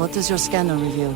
What does your scanner reveal?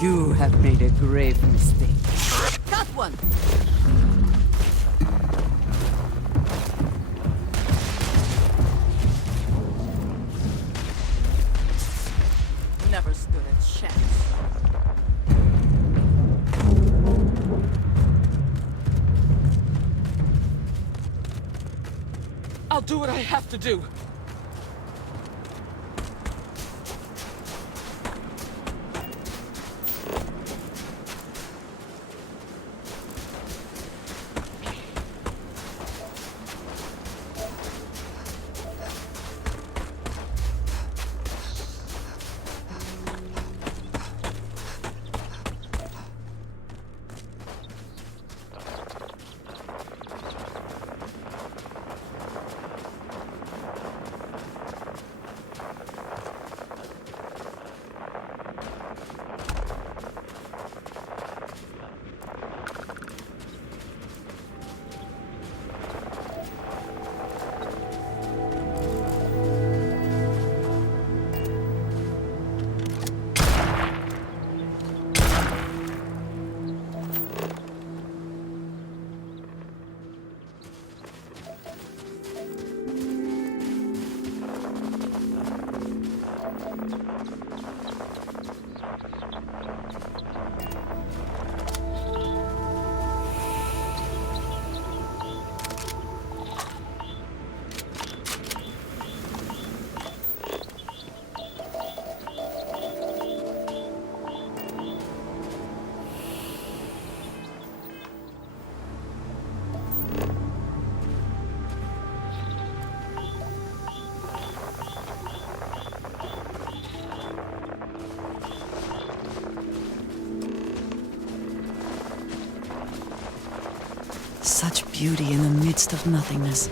You have made a grave mistake. Got one! Never stood a chance. I'll do what I have to do. Such beauty in the midst of nothingness.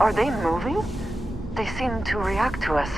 Are they moving? They seem to react to us.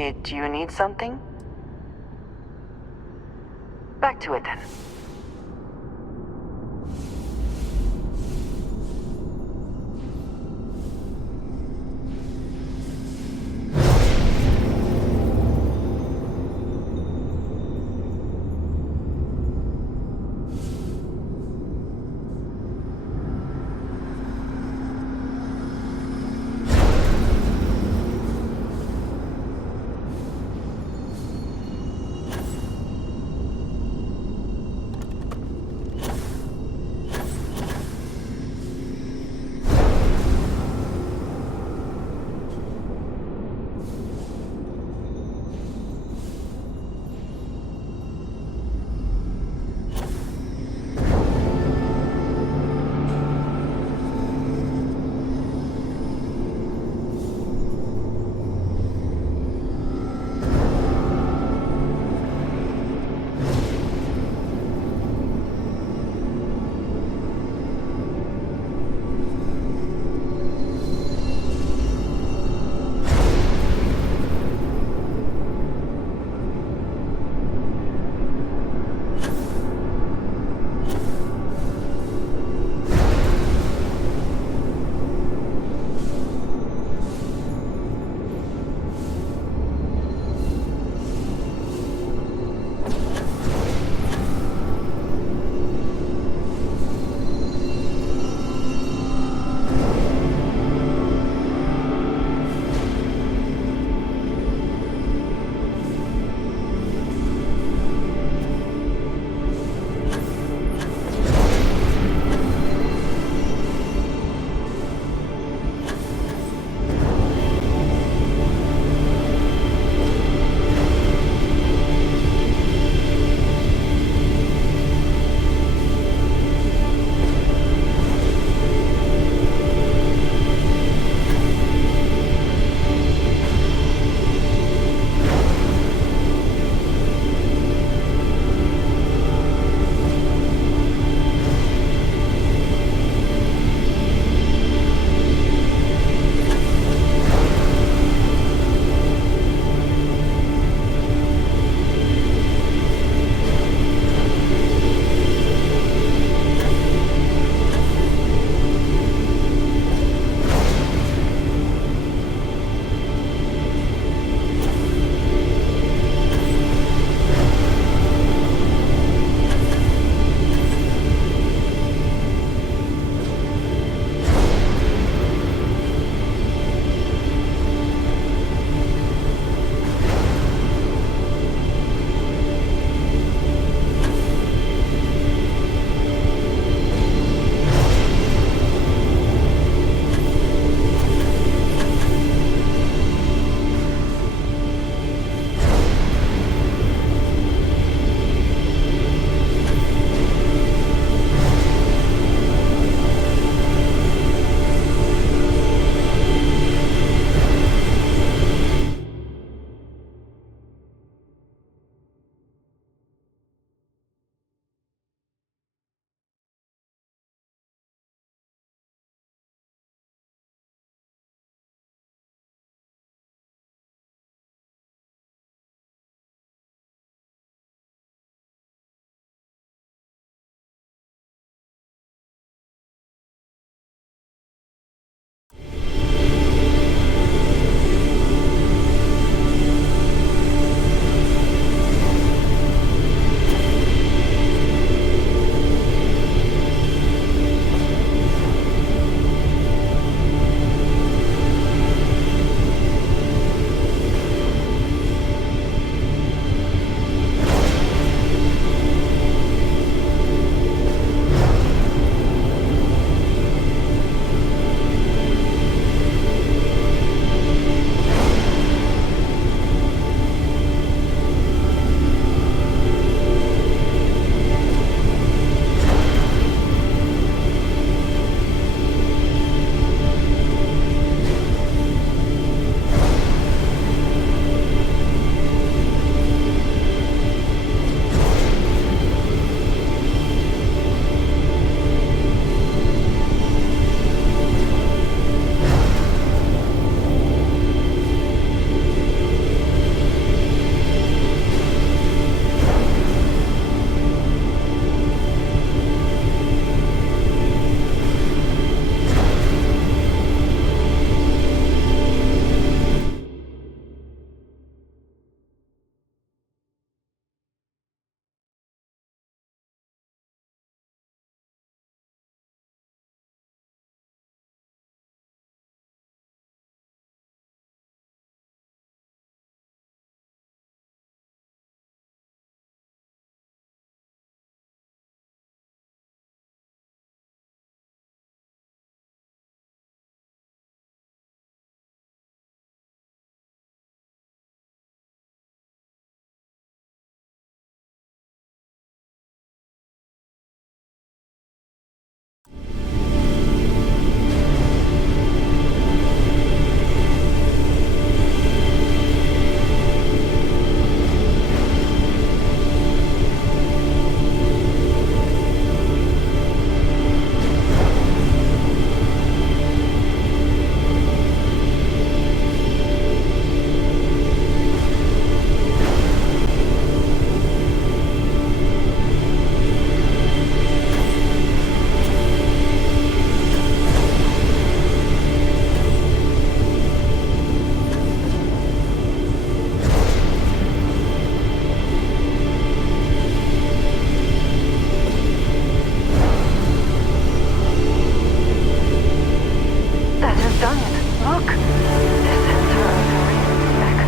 Did you need something? Back to it then. Look, this sensor on the rail's back.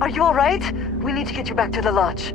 Are you all right? We need to get you back to the lodge.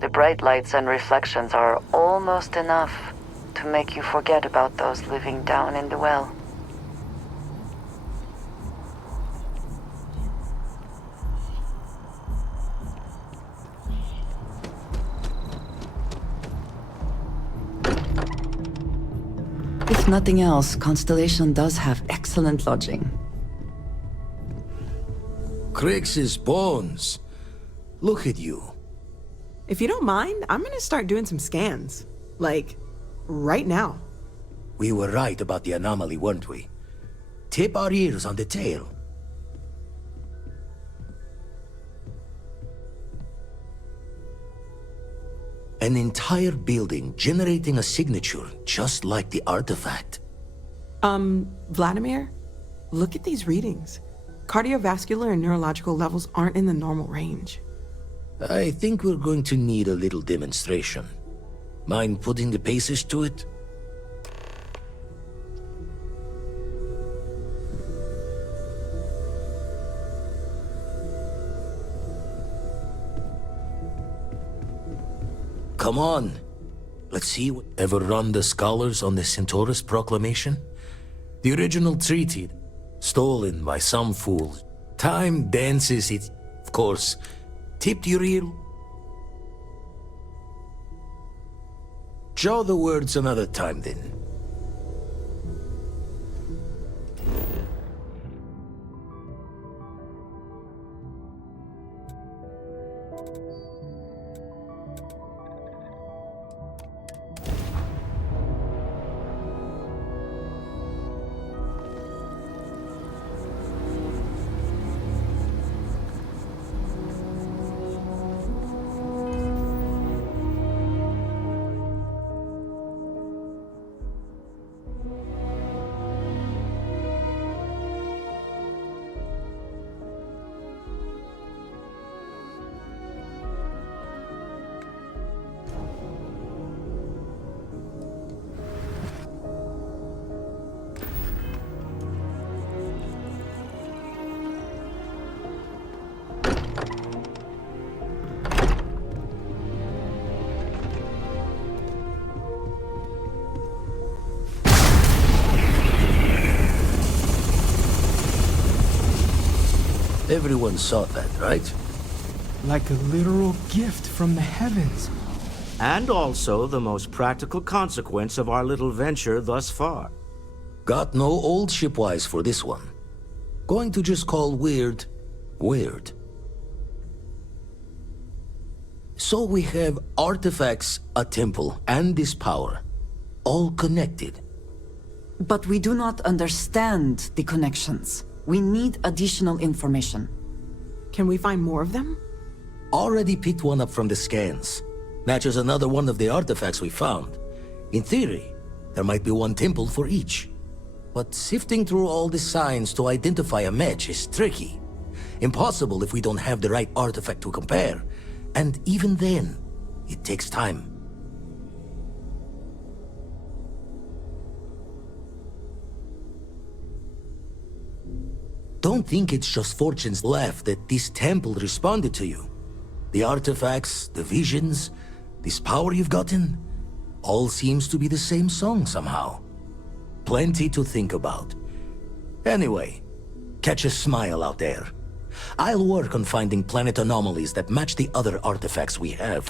The bright lights and reflections are almost enough to make you forget about those living down in the well. If nothing else, Constellation does have excellent lodging. Crix's bones. Look at you. If you don't mind, I'm gonna start doing some scans. Like, right now. We were right about the anomaly, weren't we? Tip our ears on the tail. An entire building generating a signature just like the artifact. Vladimir, look at these readings. Cardiovascular and neurological levels aren't in the normal range. I think we're going to need a little demonstration. Mind putting the paces to it? Come on. Let's see. Ever run the scholars on the Centaurus Proclamation? The original treaty, stolen by some fools. Time dances it, of course. Tipped your ear. Jaw the words another time then. Everyone saw that, right? Like a literal gift from the heavens. And also the most practical consequence of our little venture thus far. Got no old shipwise for this one. Going to just call weird, weird. So we have artifacts, a temple, and this power. All connected. But we do not understand the connections. We need additional information. Can we find more of them? Already picked one up from the scans. Matches another one of the artifacts we found. In theory, there might be one temple for each. But sifting through all the signs to identify a match is tricky. Impossible if we don't have the right artifact to compare. And even then, it takes time. don't think it's just fortunes left that this temple responded to you. The artifacts, the visions, this power you've gotten, all seems to be the same song somehow. Plenty to think about. Anyway, catch a smile out there. I'll work on finding planet anomalies that match the other artifacts we have.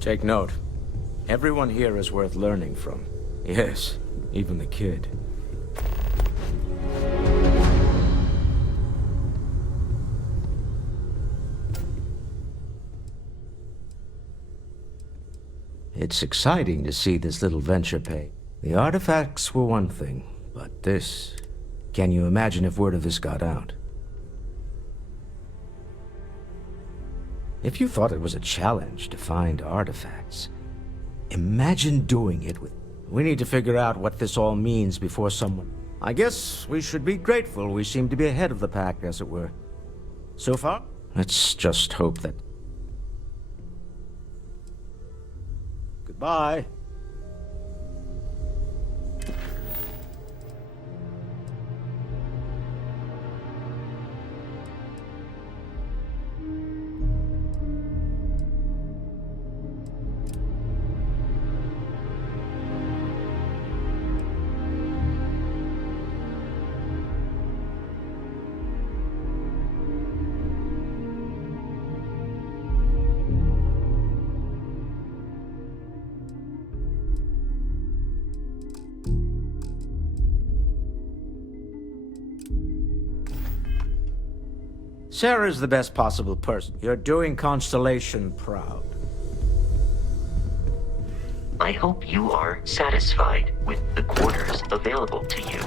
Take note. Everyone here is worth learning from. Yes, even the kid. It's exciting to see this little venture pay. The artifacts were one thing, but this... Can you imagine if word of this got out? If you thought it was a challenge to find artifacts, imagine doing it with... We need to figure out what this all means before someone... I guess we should be grateful we seem to be ahead of the pack, as it were. So far, let's just hope that... Goodbye. Sarah's the best possible person. You're doing Constellation proud. I hope you are satisfied with the quarters available to you.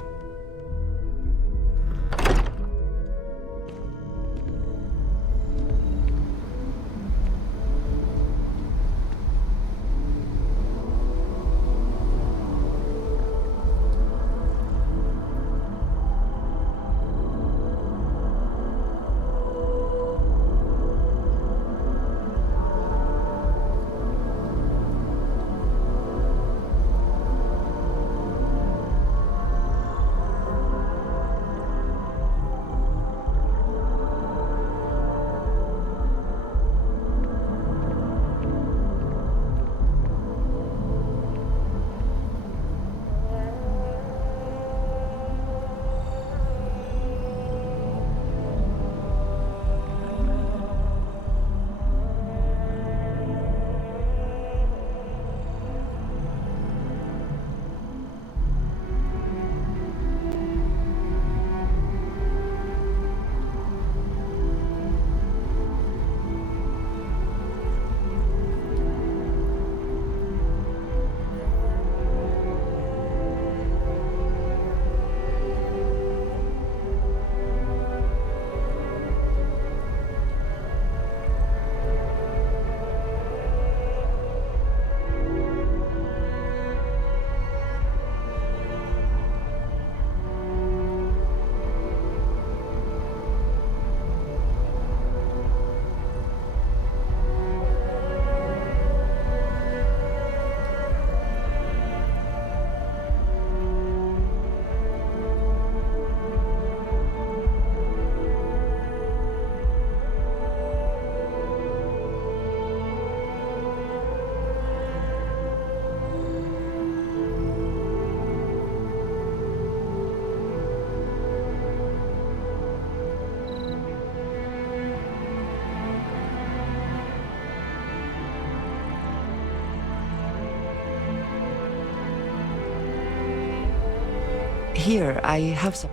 Here, I have some.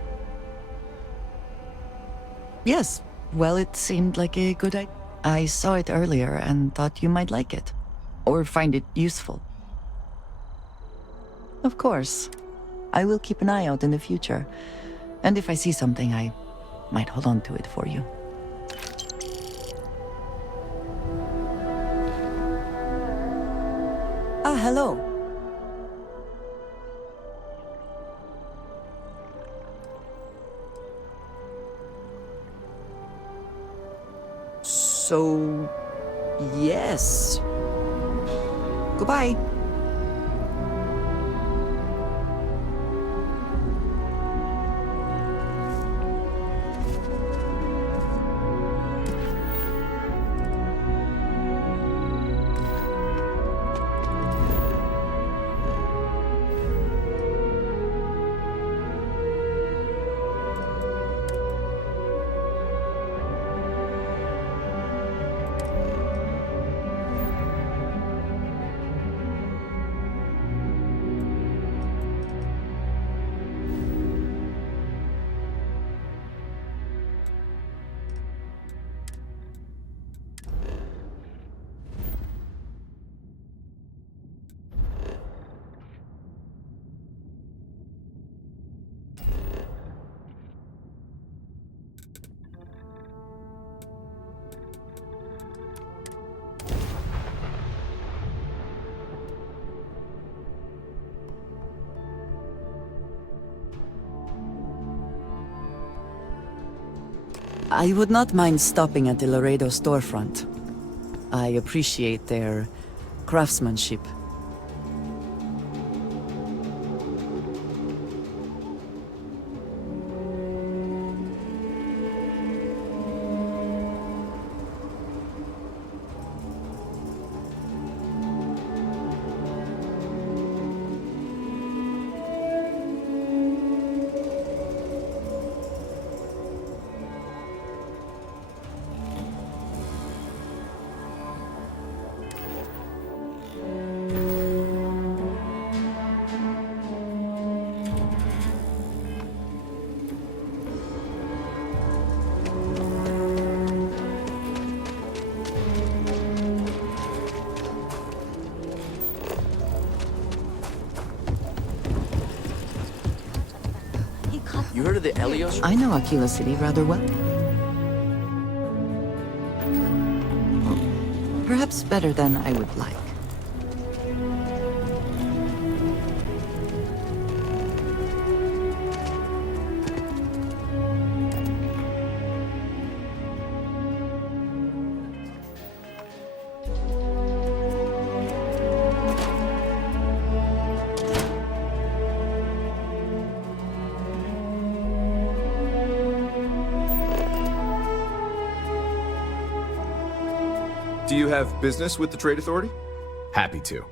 Yes, well, it seemed like a good idea. I saw it earlier and thought you might like it. Or find it useful. Of course. I will keep an eye out in the future. And if I see something, I might hold on to it for you. Ah, hello. So, yes. Goodbye. I would not mind stopping at the Laredo storefront. I appreciate their craftsmanship. You heard of the Helios? I know Aquila City rather well. Perhaps better than I would like. Do you have business with the Trade Authority? Happy to.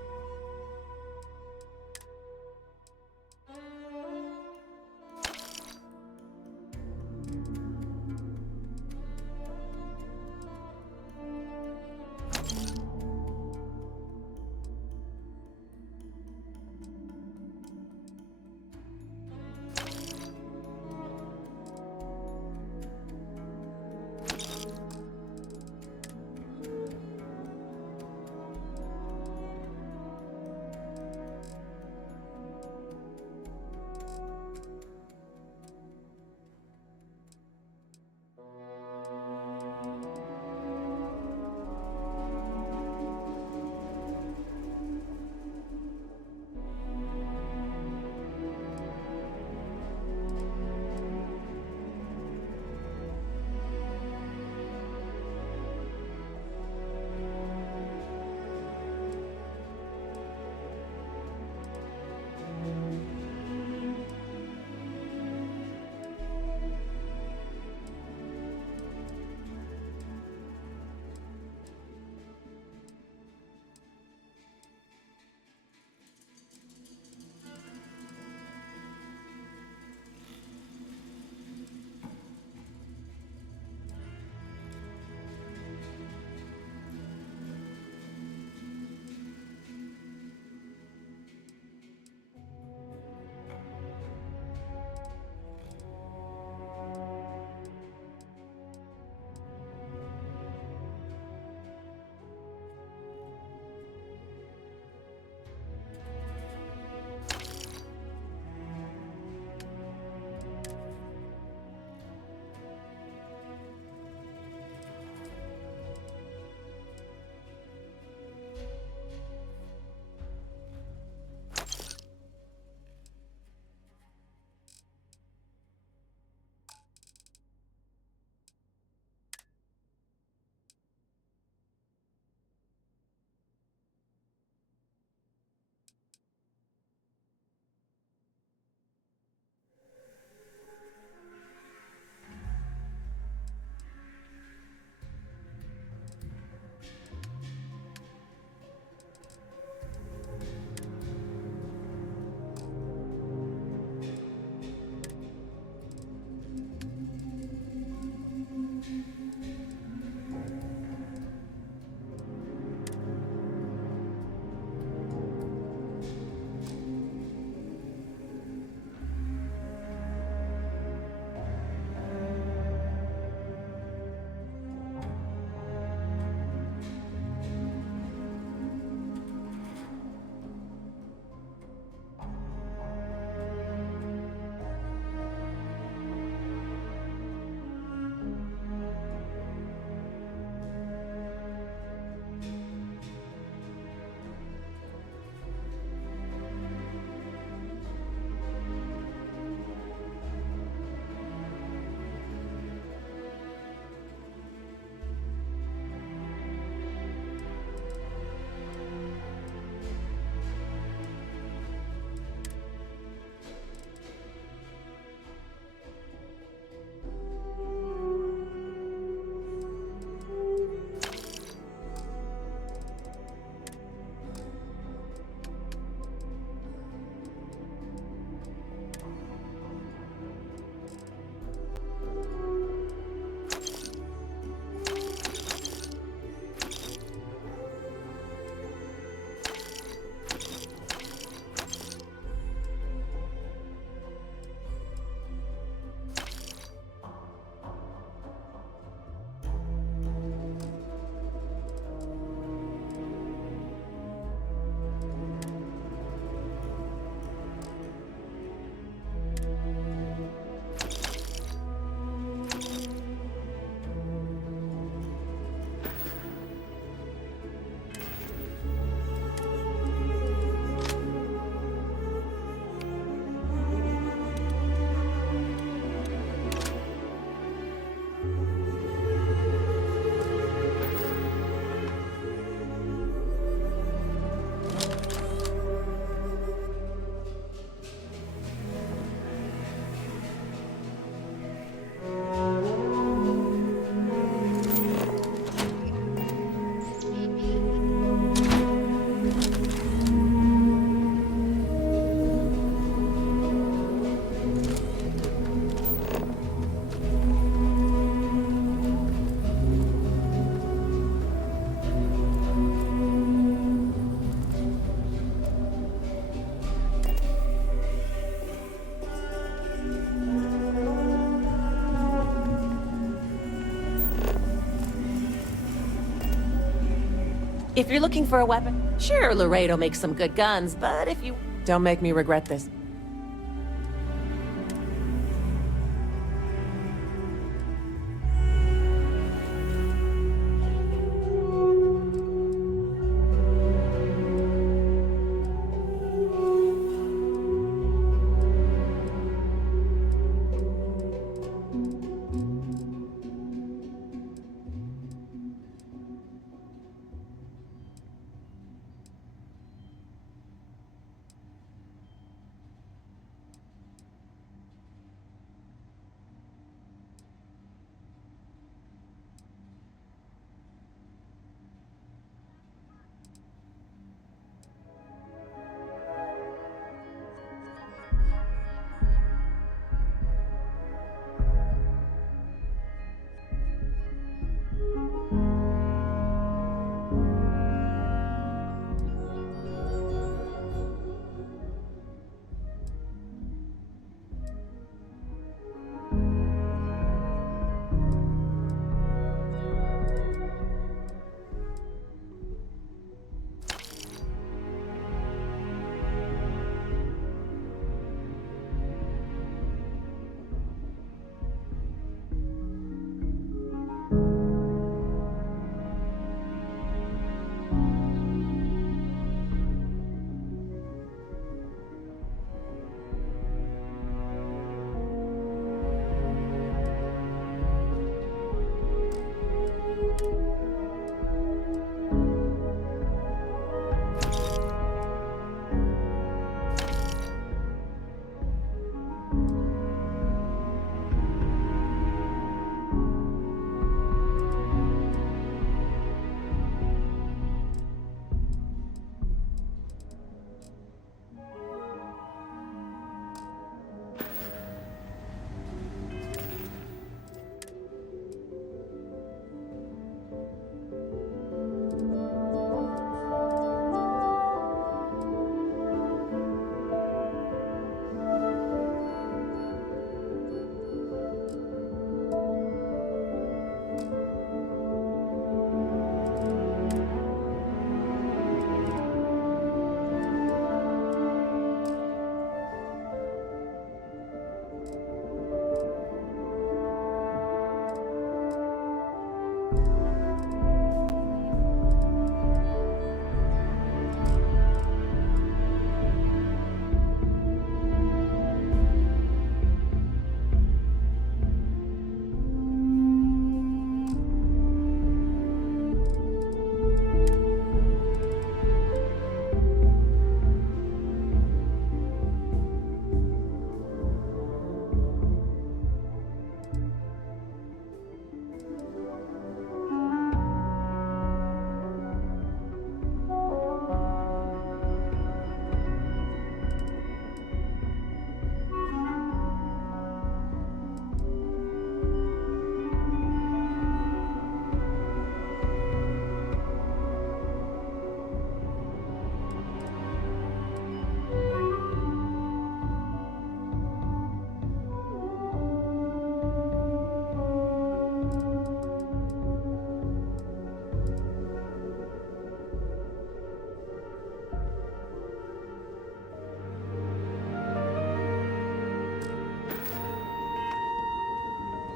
If you're looking for a weapon, sure, Laredo makes some good guns, but if you... Don't make me regret this.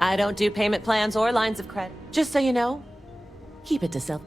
I don't do payment plans or lines of credit. Just so you know, keep it to self.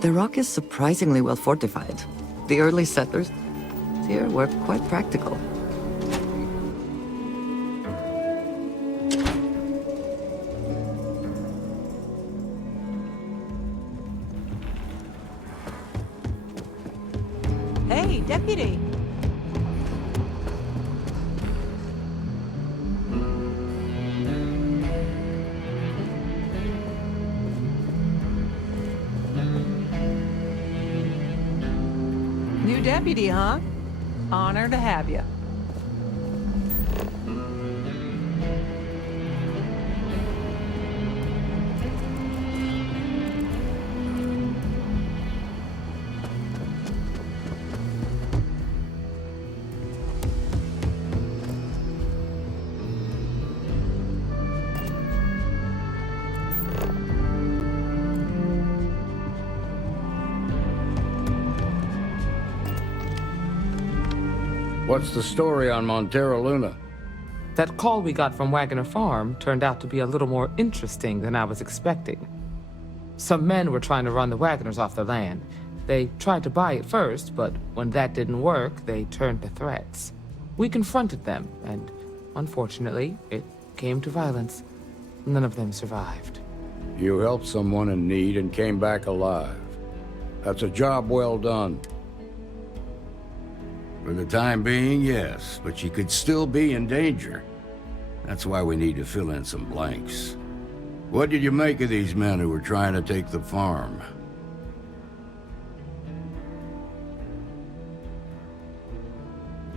The rock is surprisingly well fortified. The early settlers here were quite practical. Hey, deputy. New deputy, huh? Honor to have you. What's the story on Montero Luna? That call we got from Wagner Farm turned out to be a little more interesting than I was expecting. Some men were trying to run the Wagners off their land. They tried to buy it first, but when that didn't work, they turned to threats. We confronted them, and unfortunately, it came to violence. None of them survived. You helped someone in need and came back alive. That's a job well done. For the time being, yes, but you could still be in danger. That's why we need to fill in some blanks. What did you make of these men who were trying to take the farm?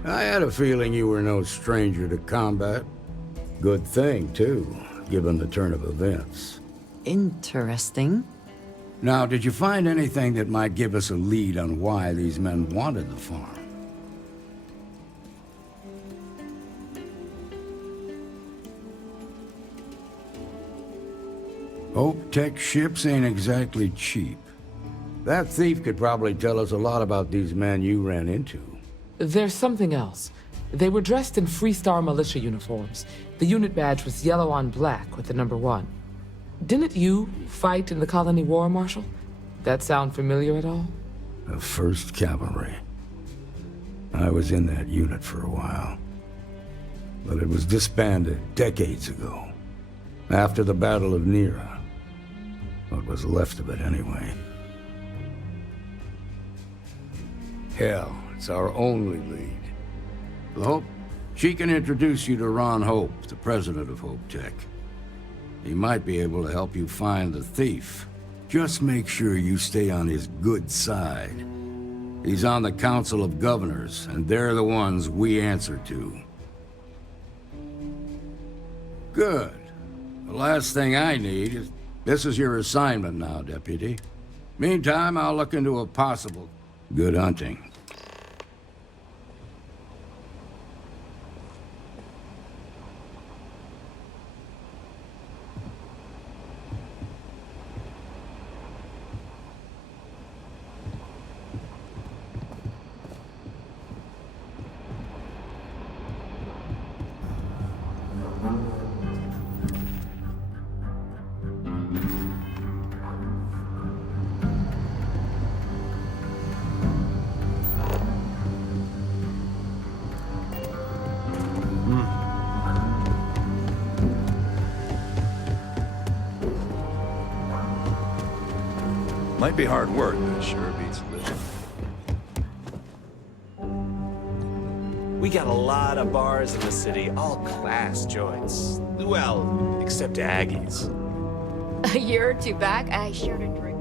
I had a feeling you were no stranger to combat. Good thing, too, given the turn of events. Interesting. Now, did you find anything that might give us a lead on why these men wanted the farm? A4TECH ships ain't exactly cheap. That thief could probably tell us a lot about these men you ran into. There's something else. They were dressed in Freestar militia uniforms. The unit badge was yellow on black with the number 1. Didn't you fight in the Colony War, Marshal? That sound familiar at all? The 1st Cavalry. I was in that unit for a while. But it was disbanded decades ago. After the Battle of Nera. What was left of it, anyway. Hell, it's our only lead. Hope, she can introduce you to Ron Hope, the president of A4TECH. He might be able to help you find the thief. Just make sure you stay on his good side. He's on the Council of Governors, and they're the ones we answer to. Good. The last thing I need is... This is your assignment now, Deputy. Meantime, I'll look into a possible... Good hunting. Might be hard work, but it sure beats living. We got a lot of bars in the city, all class joints. Well, except Aggie's. A year or two back, I shared a drink.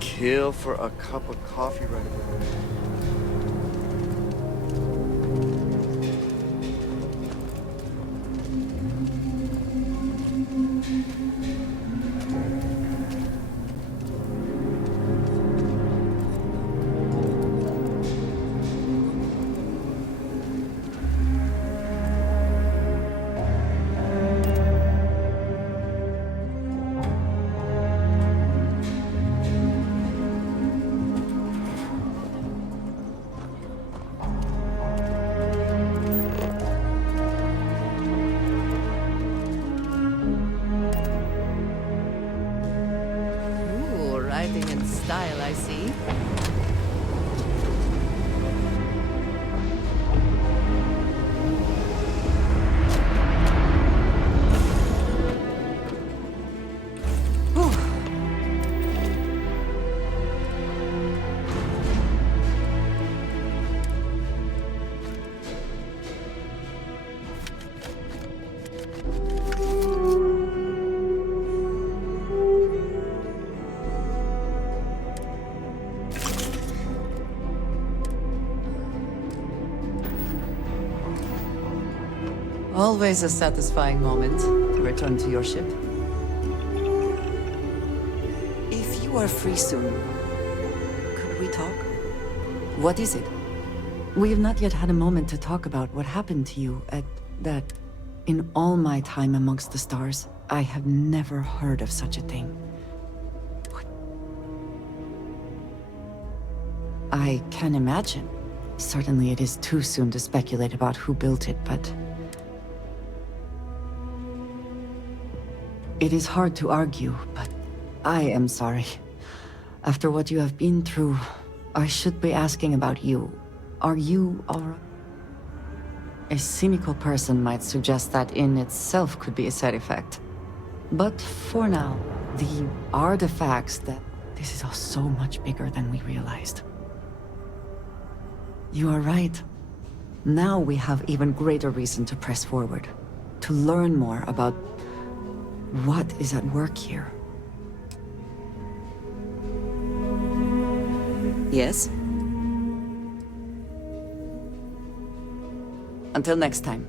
Kill for a cup of coffee right now. Hiding in style, I see. Always a satisfying moment to return to your ship. If you are free soon, could we talk? What is it? We have not yet had a moment to talk about what happened to you at that... In all my time amongst the stars, I have never heard of such a thing. What? I can imagine. Certainly it is too soon to speculate about who built it, but... It is hard to argue, but I am sorry. After what you have been through, I should be asking about you. Are you alright? A cynical person might suggest that in itself could be a side effect. But for now, the artifacts that... This is all so much bigger than we realized. You are right. Now we have even greater reason to press forward. To learn more about what is at work here. Yes? Until next time.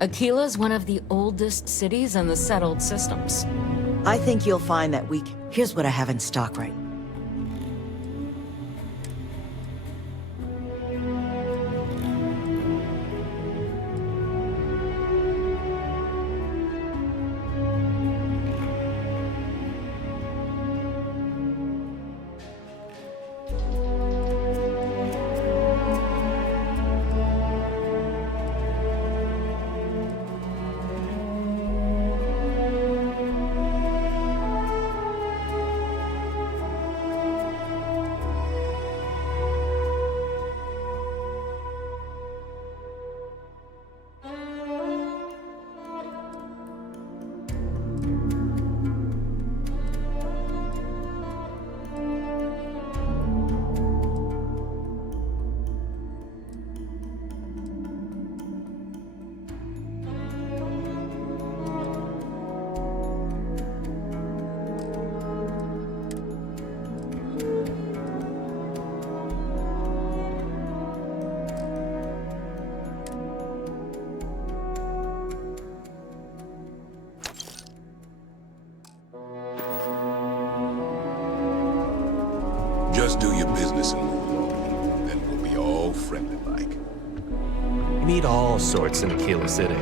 Aquila's one of the oldest cities in the settled systems. I think you'll find that we... Here's what I have in stock right now. Just do your business and move on. Then we'll be all friendly-like. You meet all sorts in Aquila City.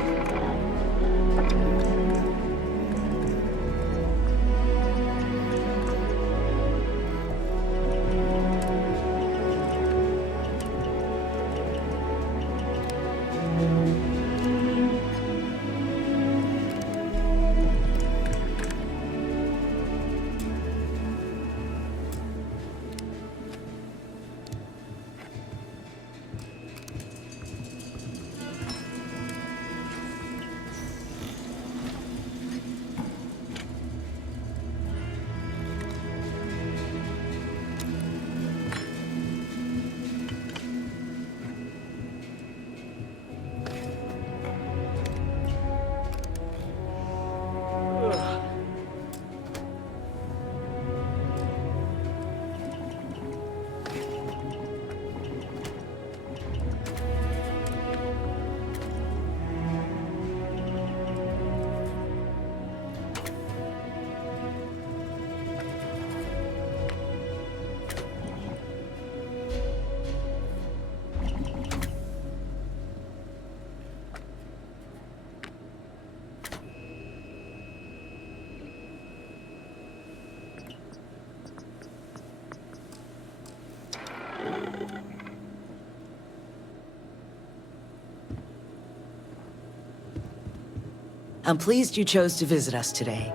I'm pleased you chose to visit us today.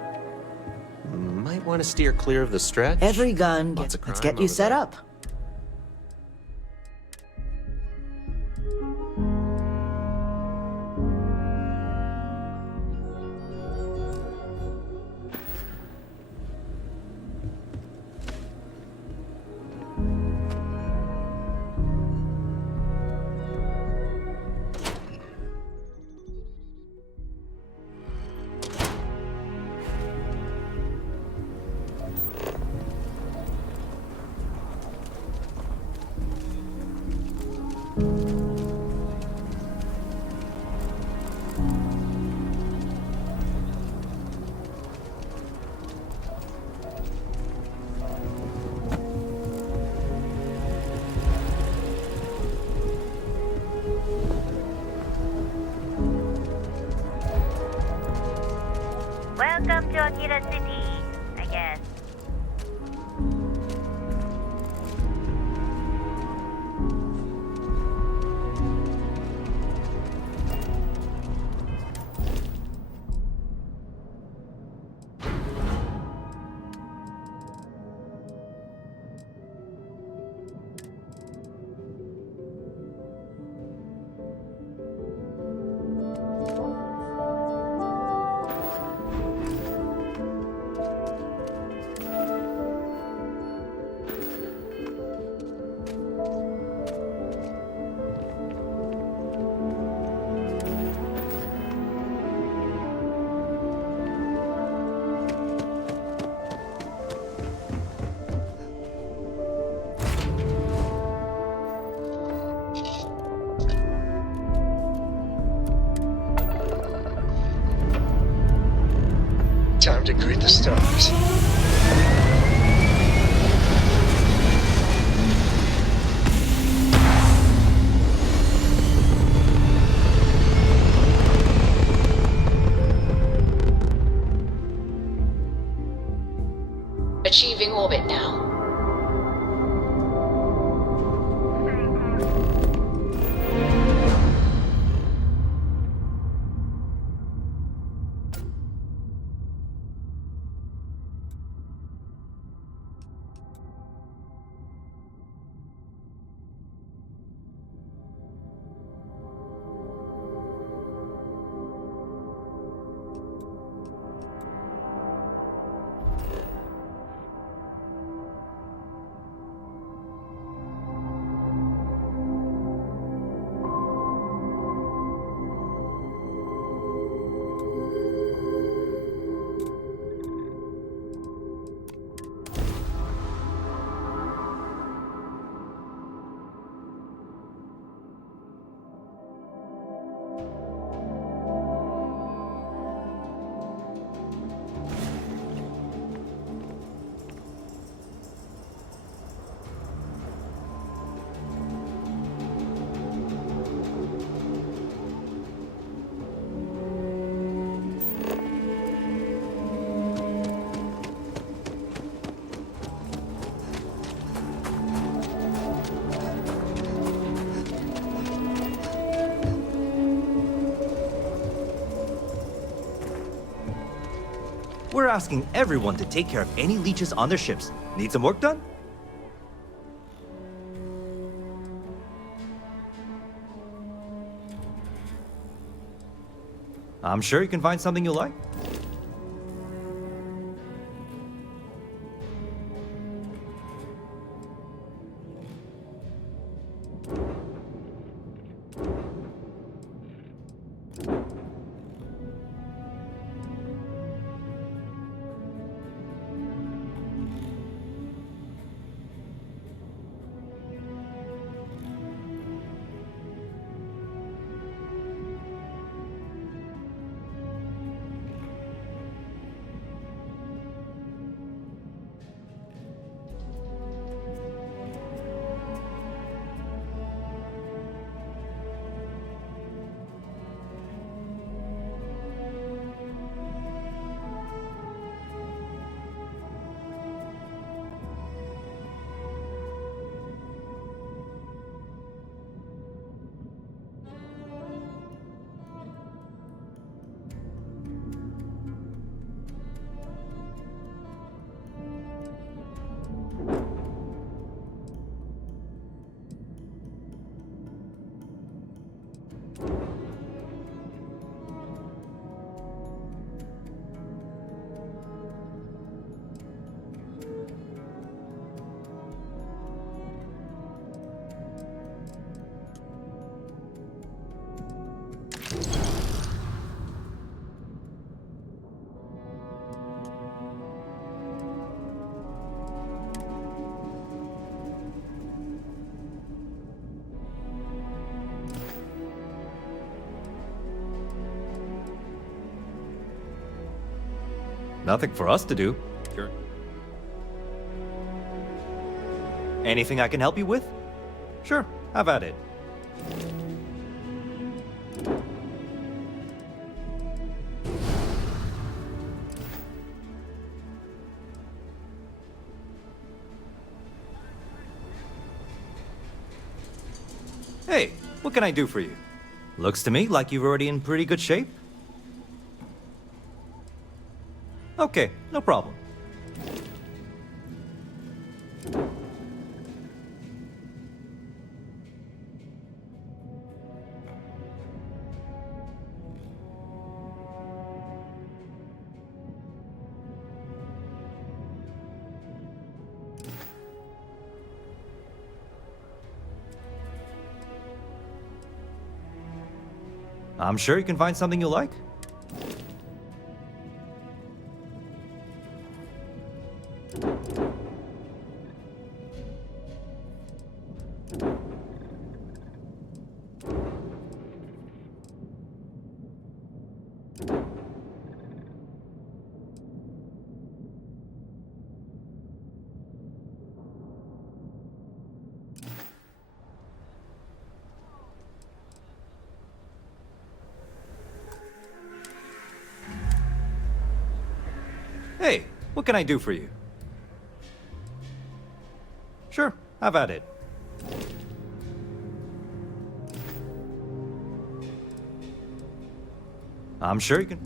Might want to steer clear of the stretch. Every gun, Lots of let's crime get you over set there. up. Welcome to Aquila City, I guess. Time to greet the stars. Achieving orbit now. We're asking everyone to take care of any leeches on their ships. Need some work done? I'm sure you can find something you like. Nothing for us to do. Sure. Anything I can help you with? Sure, have at it. Hey, what can I do for you? Looks to me like you're already in pretty good shape. Okay, no problem. I'm sure you can find something you like. Hey, what can I do for you? Sure, have at it. I'm sure you can.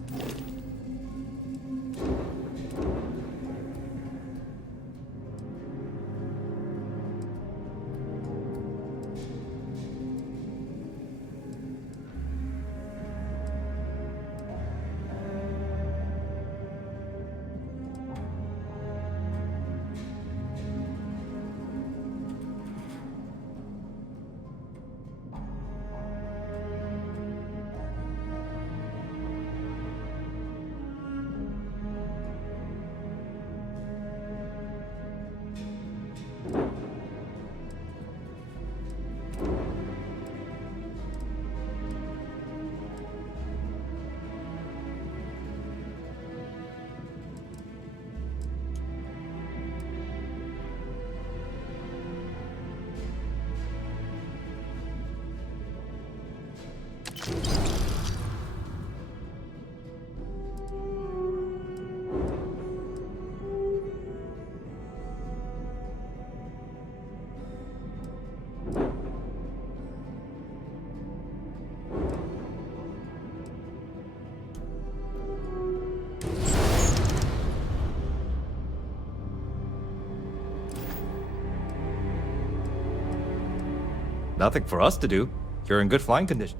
Nothing for us to do. You're in good flying condition.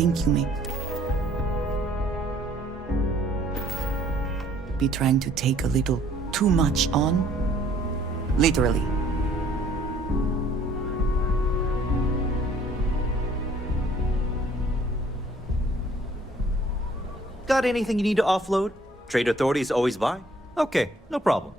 think you may be trying to take a little too much on. Literally. Got anything you need to offload? Trade authorities always buy. Okay, no problem.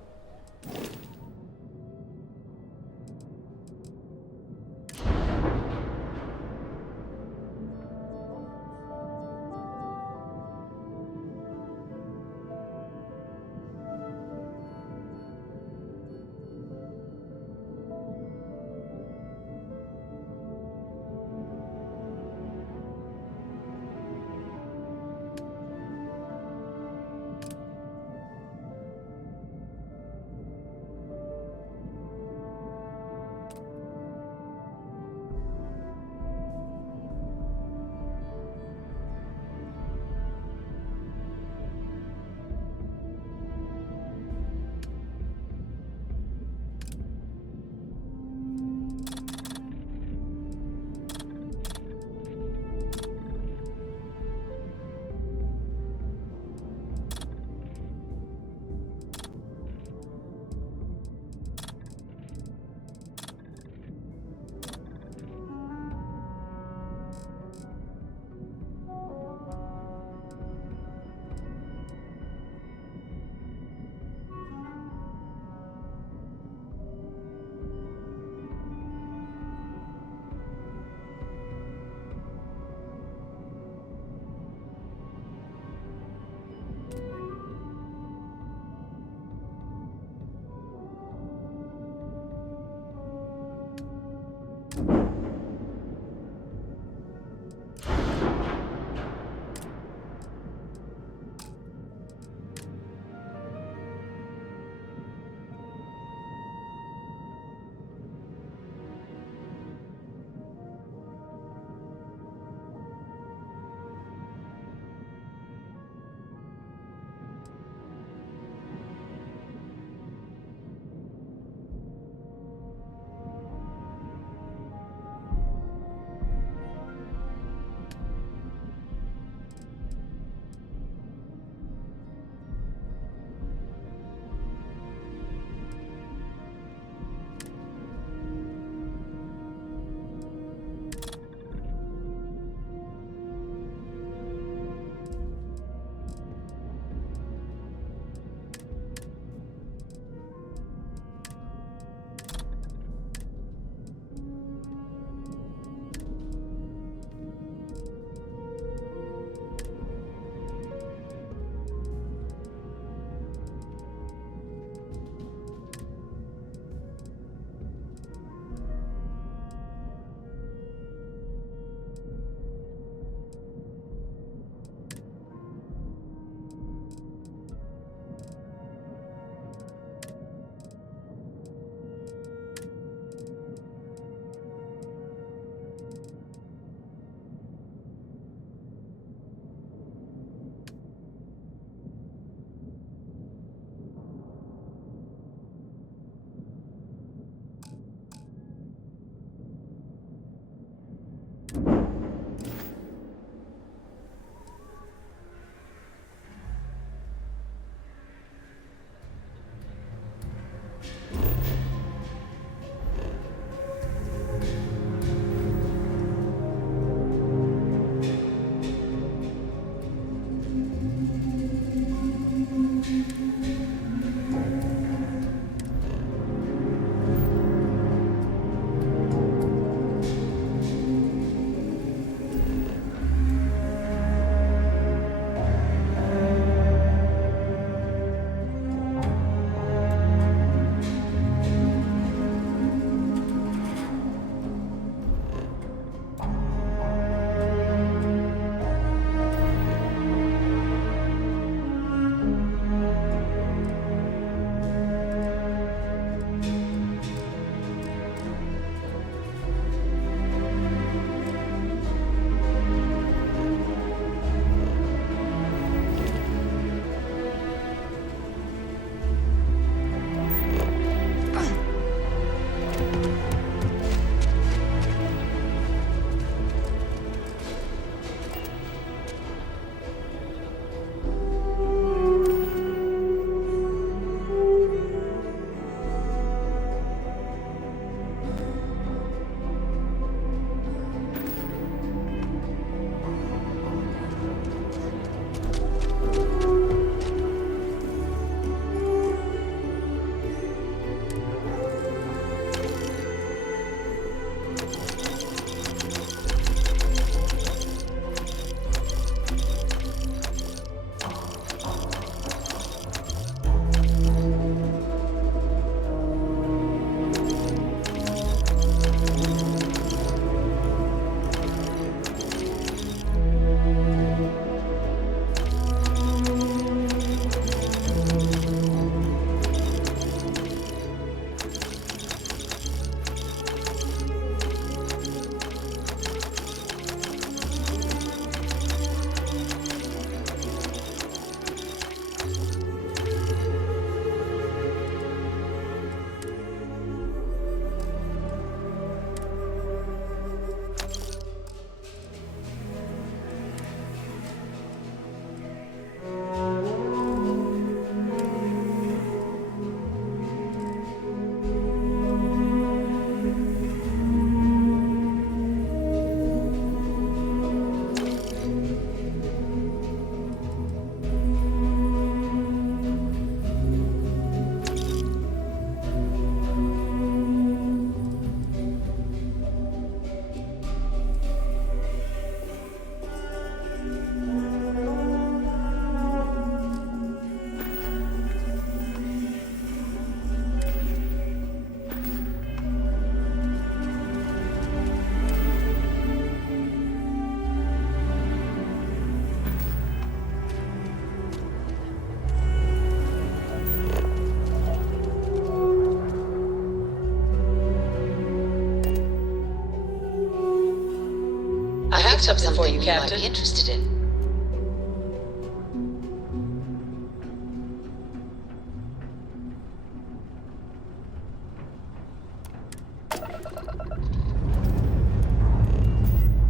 got something for you, Captain. Might be interested in.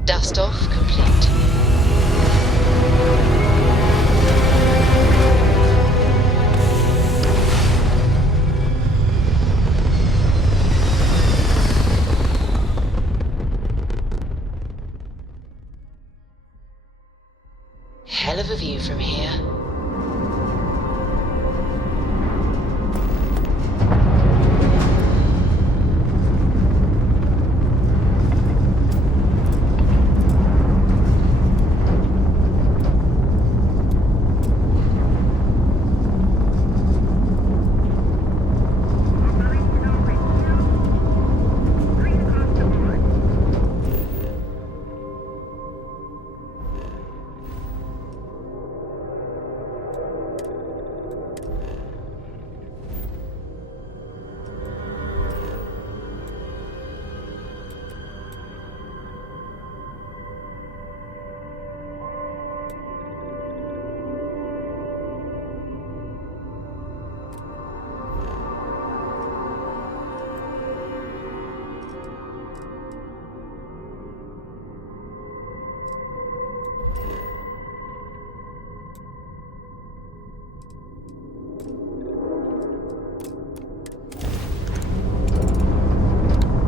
Dust off complete. Hell of a view from here.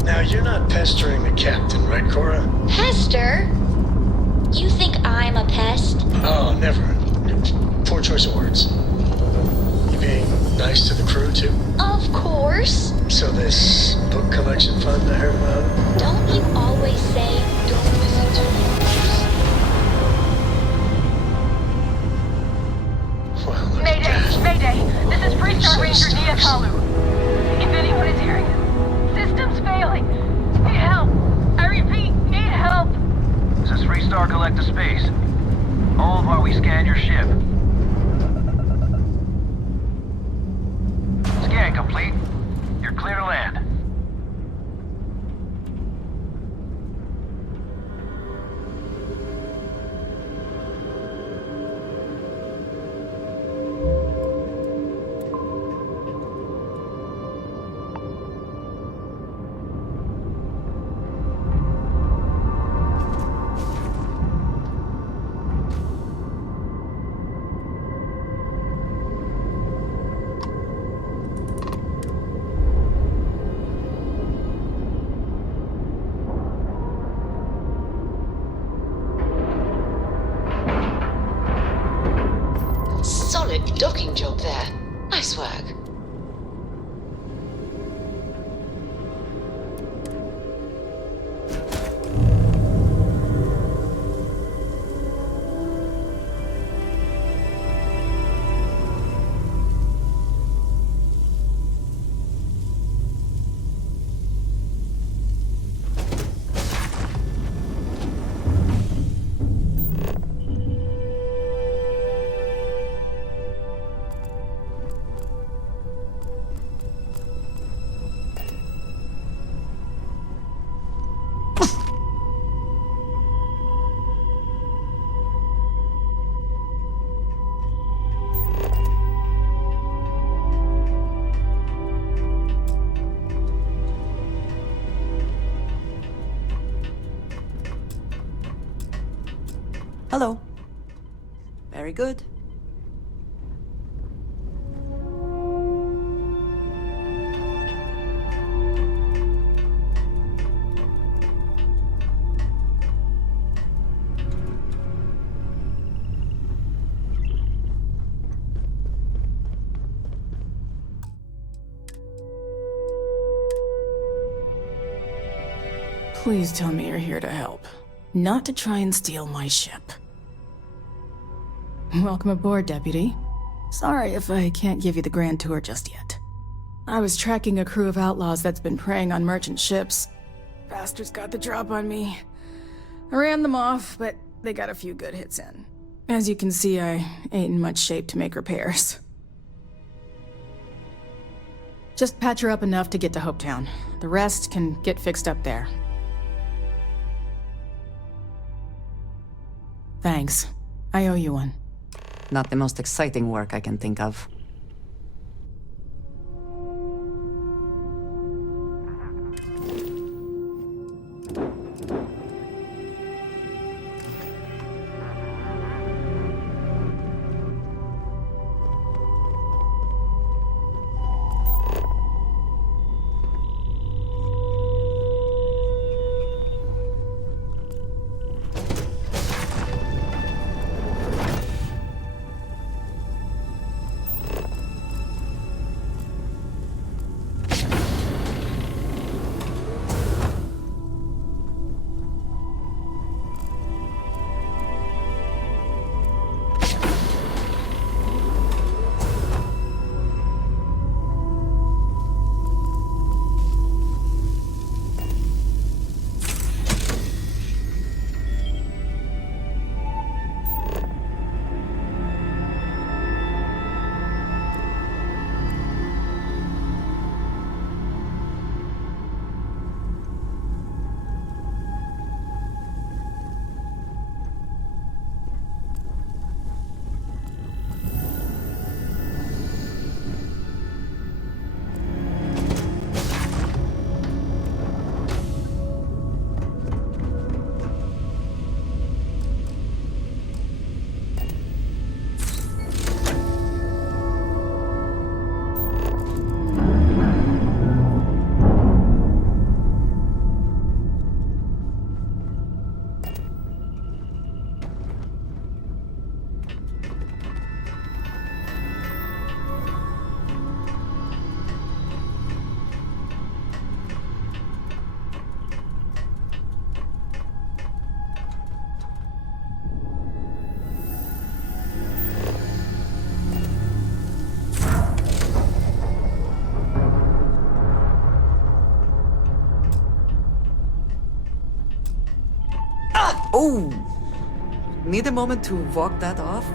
Now, you're not pestering the captain, right, Cora? Pester? You think I'm a pest? Oh, never. Poor choice of words. You being nice to the crew, too? Of course. So this book collection fund I heard about? Don't you always say, don't listen to me? Well, Mayday! Mayday! This is Freestar Ranger Nia Kalu. If anyone is hearing this, system's failing. Need help. I repeat, need help. This is Freestar Collective Space. Hold while we scan your ship. Scan complete. You're clear to land. Solid docking job there. Nice work. Hello. Very good. Please tell me you're here to help, not to try and steal my ship. Welcome aboard, Deputy. Sorry if I can't give you the grand tour just yet. I was tracking a crew of outlaws that's been preying on merchant ships. Bastards got the drop on me. I ran them off, but they got a few good hits in. As you can see, I ain't in much shape to make repairs. Just patch her up enough to get to Hopetown. The rest can get fixed up there. Thanks. I owe you one. Not the most exciting work I can think of. Oh! Need a moment to walk that off?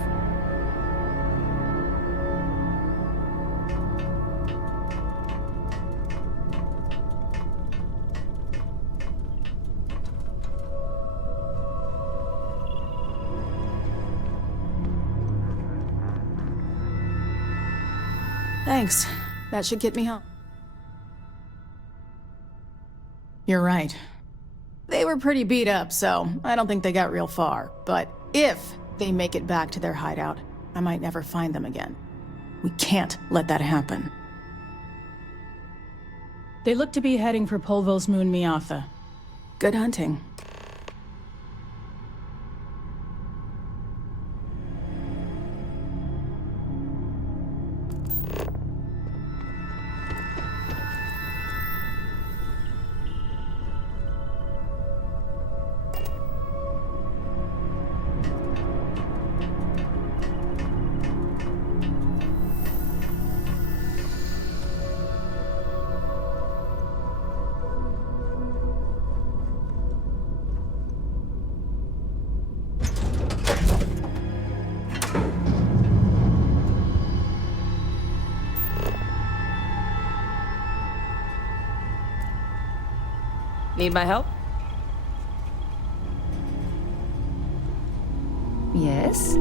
Thanks. That should get me home. You're right. They were pretty beat up, so I don't think they got real far. But if they make it back to their hideout, I might never find them again. We can't let that happen. They look to be heading for Polville's moon Miatha. Good hunting. Need my help? Yes? I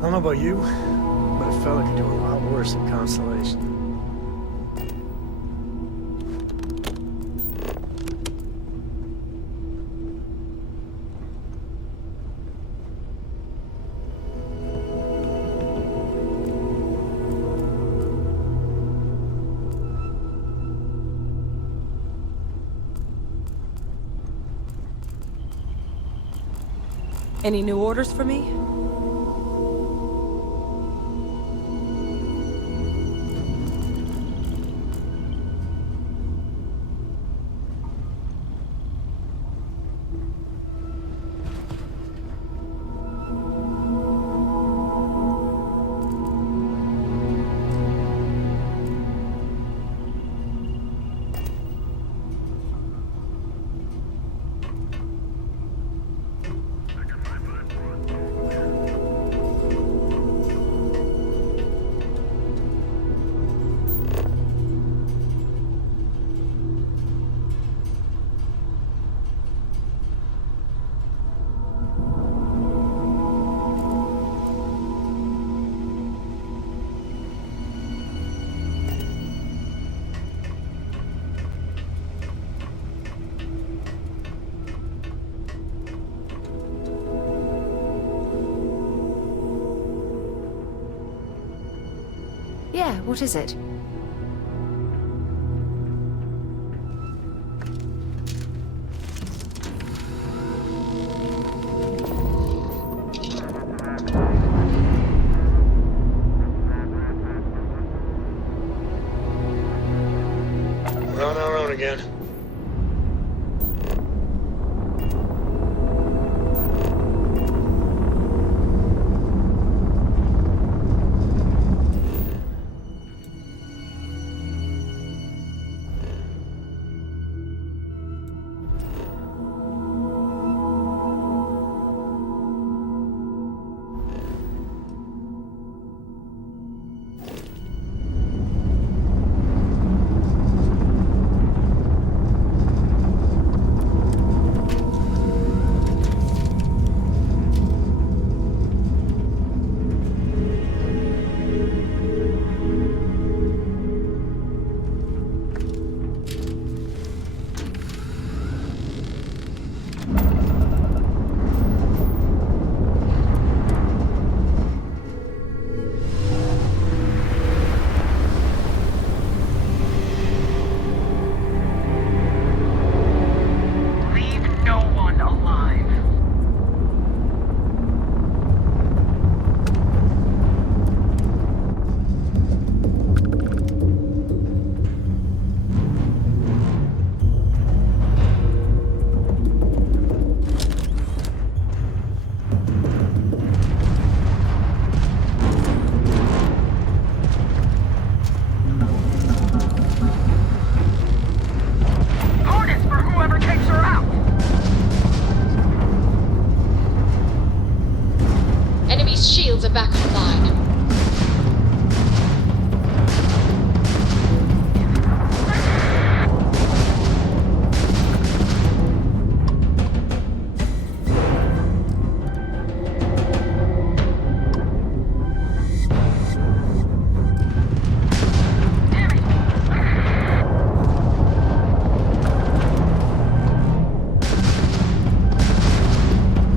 don't know about you, but a fella could do a lot worse than Constellation. Any new orders for me? What is it? We're on our own again. Shields are back online.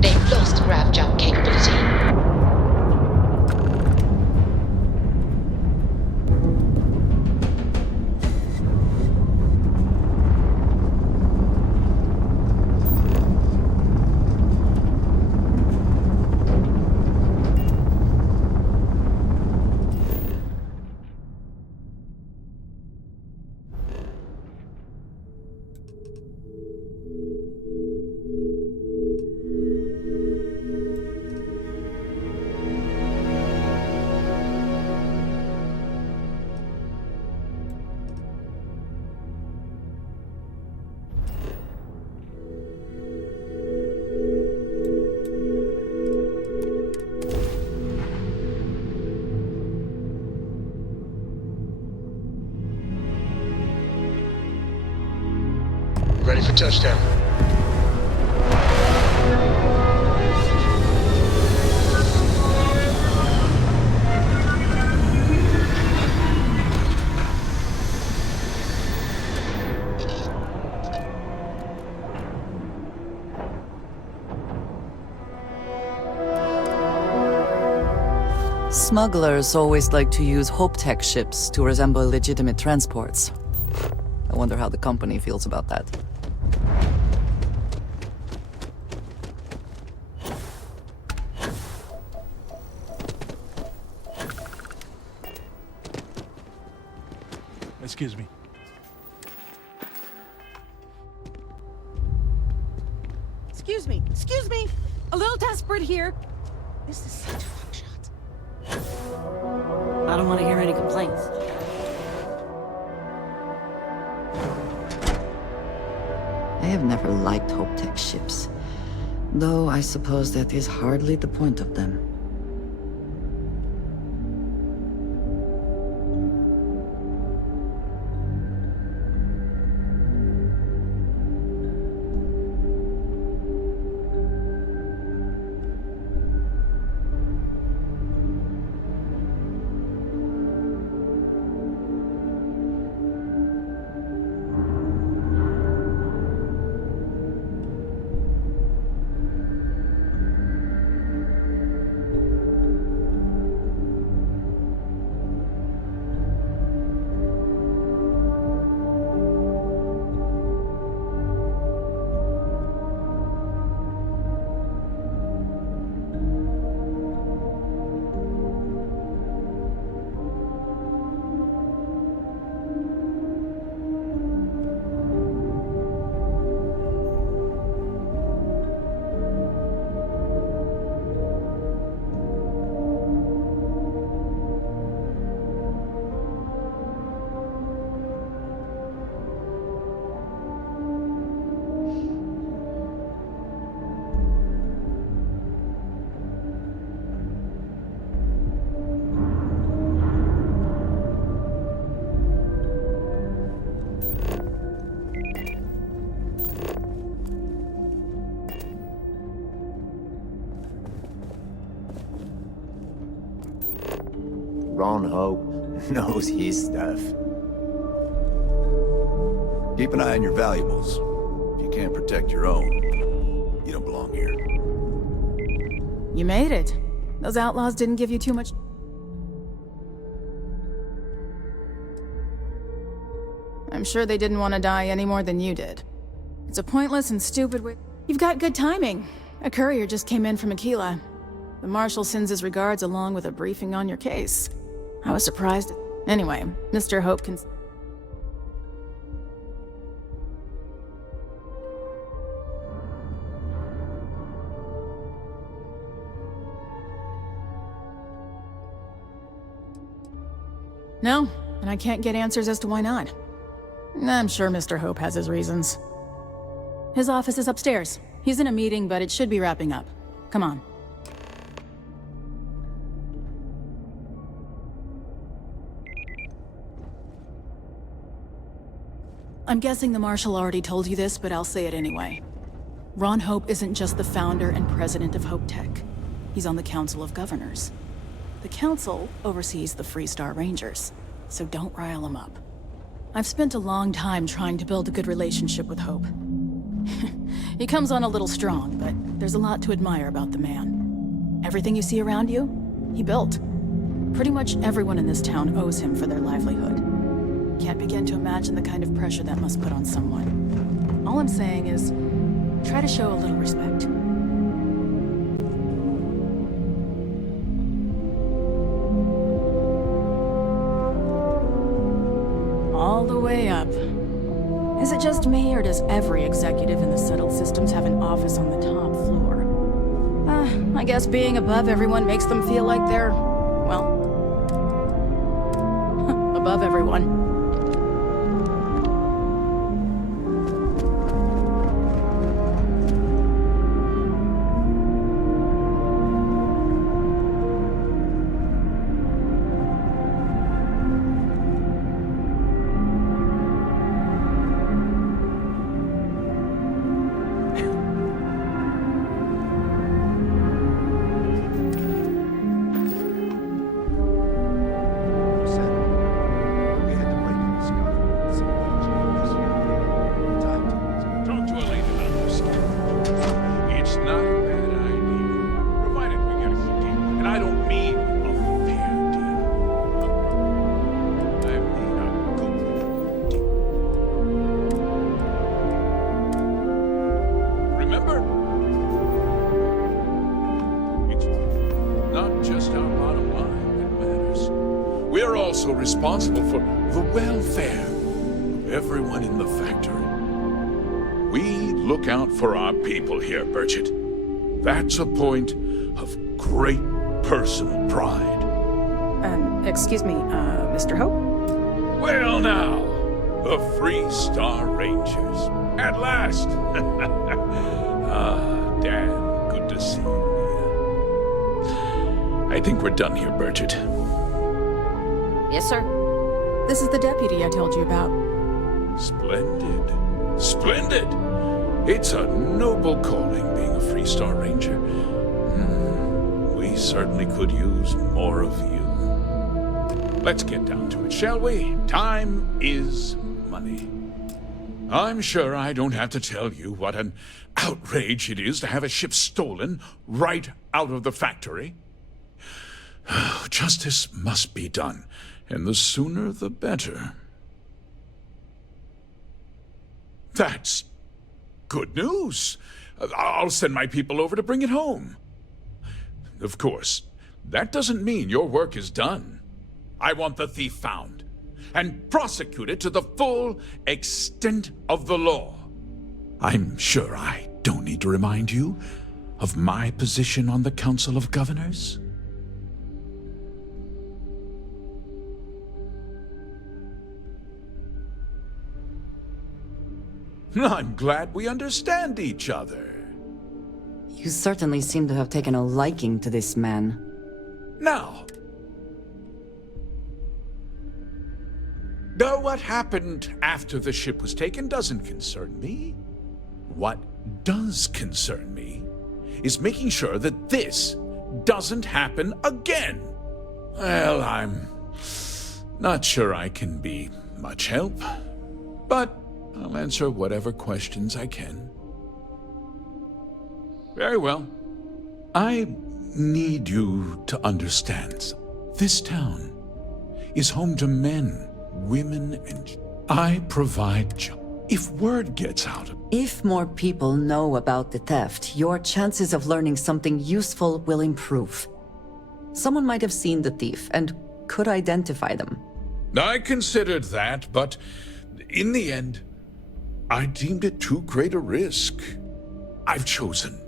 They've lost grav jump capability. Ready for touchdown. Smugglers always like to use HyperX ships to resemble legitimate transports. I wonder how the company feels about that. Excuse me. Excuse me. Excuse me. A little desperate here. This is such a long shot. I don't want to hear any complaints. I have never liked HyperX ships, though I suppose that is hardly the point of them. Ron Hope knows his stuff. Keep an eye on your valuables. If you can't protect your own, you don't belong here. You made it. Those outlaws didn't give you too much. I'm sure they didn't want to die any more than you did. It's a pointless and stupid way. You've got good timing. A courier just came in from Aquila. The Marshal sends his regards along with a briefing on your case. I was surprised. Anyway, Mr. Hope can... No, and I can't get answers as to why not. I'm sure Mr. Hope has his reasons. His office is upstairs. He's in a meeting, but it should be wrapping up. Come on. I'm guessing the Marshal already told you this, but I'll say it anyway. Ron Hope isn't just the founder and president of HyperTech. He's on the Council of Governors. The Council oversees the Freestar Rangers, so don't rile him up. I've spent a long time trying to build a good relationship with Hope. He comes on a little strong, but there's a lot to admire about the man. Everything you see around you, he built. Pretty much everyone in this town owes him for their livelihood. Can't begin to imagine the kind of pressure that must put on someone. All I'm saying is, try to show a little respect. All the way up. Is it just me, or does every executive in the settled systems have an office on the top floor? I guess being above everyone makes them feel like they're, well, above everyone. Responsible for the welfare of everyone in the factory. We look out for our people here, Burchett. That's a point of great personal pride. Excuse me, Mr. Hope? Well now, the Freestar Rangers. At last! Dan, good to see you. I think we're done here, Burchett. Yes, sir. This is the deputy I told you about. Splendid. Splendid! It's a noble calling being a Freestar Ranger. We certainly could use more of you. Let's get down to it, shall we? Time is money. I'm sure I don't have to tell you what an outrage it is to have a ship stolen right out of the factory. Justice must be done. And the sooner the better. That's good news. I'll send my people over to bring it home. Of course, that doesn't mean your work is done. I want the thief found and prosecuted to the full extent of the law. I'm sure I don't need to remind you of my position on the Council of Governors. I'm glad we understand each other. You certainly seem to have taken a liking to this man. Now, what happened after the ship was taken doesn't concern me. What does concern me is making sure that this doesn't happen again. Well, I'm not sure I can be much help, but I'll answer whatever questions I can. Very well. I need you to understand. This town is home to men, women, and I provide jobs. If word gets out... If more people know about the theft, your chances of learning something useful will improve. Someone might have seen the thief and could identify them. I considered that, but in the end, I deemed it too great a risk. I've chosen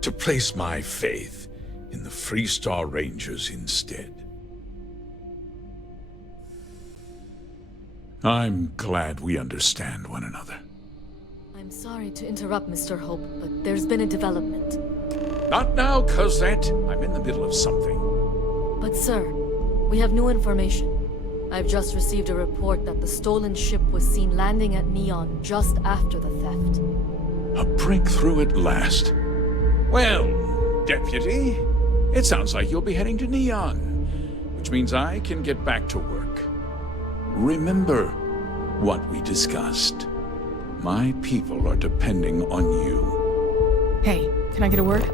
to place my faith in the Freestar Rangers instead. I'm glad we understand one another. I'm sorry to interrupt, Mr. Hope, but there's been a development. Not now, Cosette. I'm in the middle of something. But sir, we have new information. I've just received a report that the stolen ship was seen landing at Neon just after the theft. A breakthrough at last. Well, Deputy, it sounds like you'll be heading to Neon, which means I can get back to work. Remember what we discussed. My people are depending on you. Hey, can I get a word?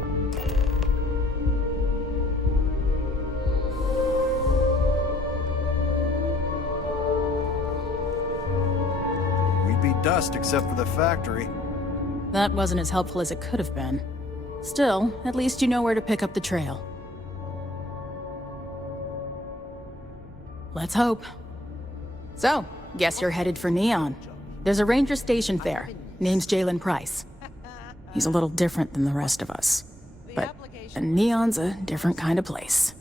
We'd be dust except for the factory. That wasn't as helpful as it could have been. Still, at least you know where to pick up the trail. Let's hope. So, guess you're headed for Neon. There's a ranger stationed there. Name's Jalen Price. He's a little different than the rest of us. But Neon's a different kind of place.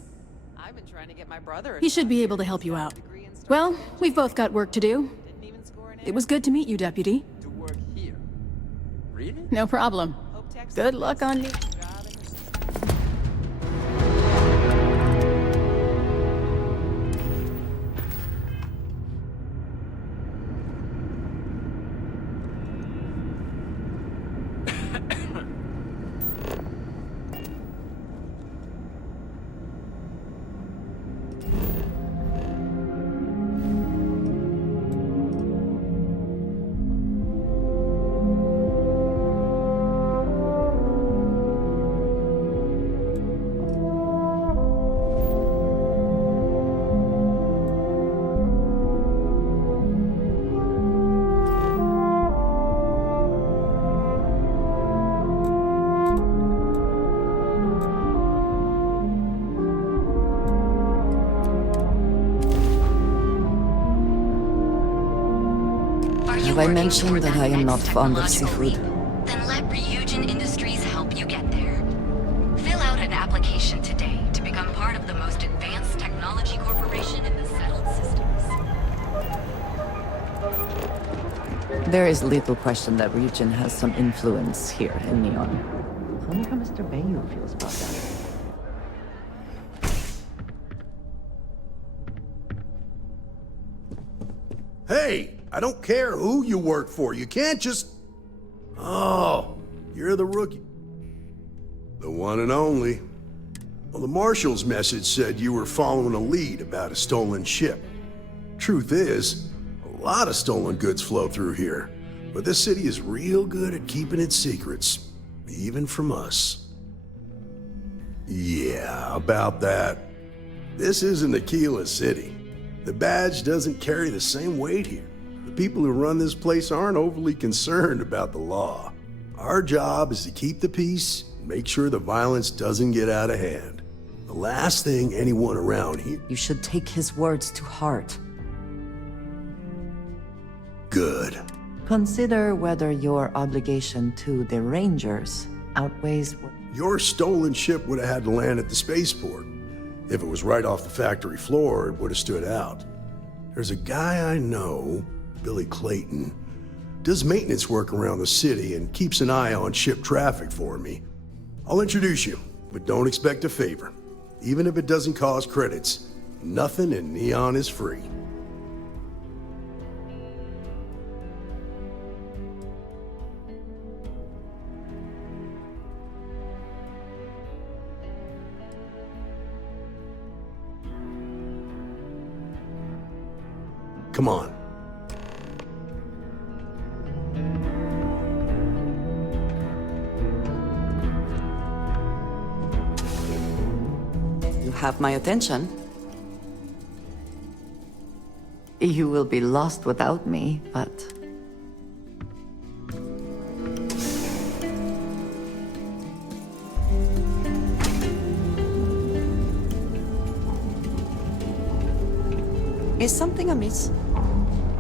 He should be able to help you out. Well, we've both got work to do. It was good to meet you, Deputy. No problem. Good luck on you. Have I mentioned that I am not fond of seafood? Then let Ryujin Industries help you get there. Fill out an application today to become part of the most advanced technology corporation in the settled systems. There is little question that Ryujin has some influence here in Neon. I wonder how Mr. Bayou feels about that. Hey! I don't care who you work for. You can't just... Oh, you're the rookie. The one and only. Well, the marshal's message said you were following a lead about a stolen ship. Truth is, a lot of stolen goods flow through here. But this city is real good at keeping its secrets. Even from us. Yeah, about that. This isn't Aquila City. The badge doesn't carry the same weight here. The people who run this place aren't overly concerned about the law. Our job is to keep the peace and make sure the violence doesn't get out of hand. The last thing anyone around here... You should take his words to heart. Good. Consider whether your obligation to the Rangers outweighs... Your stolen ship would have had to land at the spaceport. If it was right off the factory floor, it would have stood out. There's a guy I know, Billy Clayton, does maintenance work around the city and keeps an eye on ship traffic for me. I'll introduce you, but don't expect a favor. Even if it doesn't cause credits, nothing in Neon is free. Come on. You have my attention. You will be lost without me, but... Is something amiss?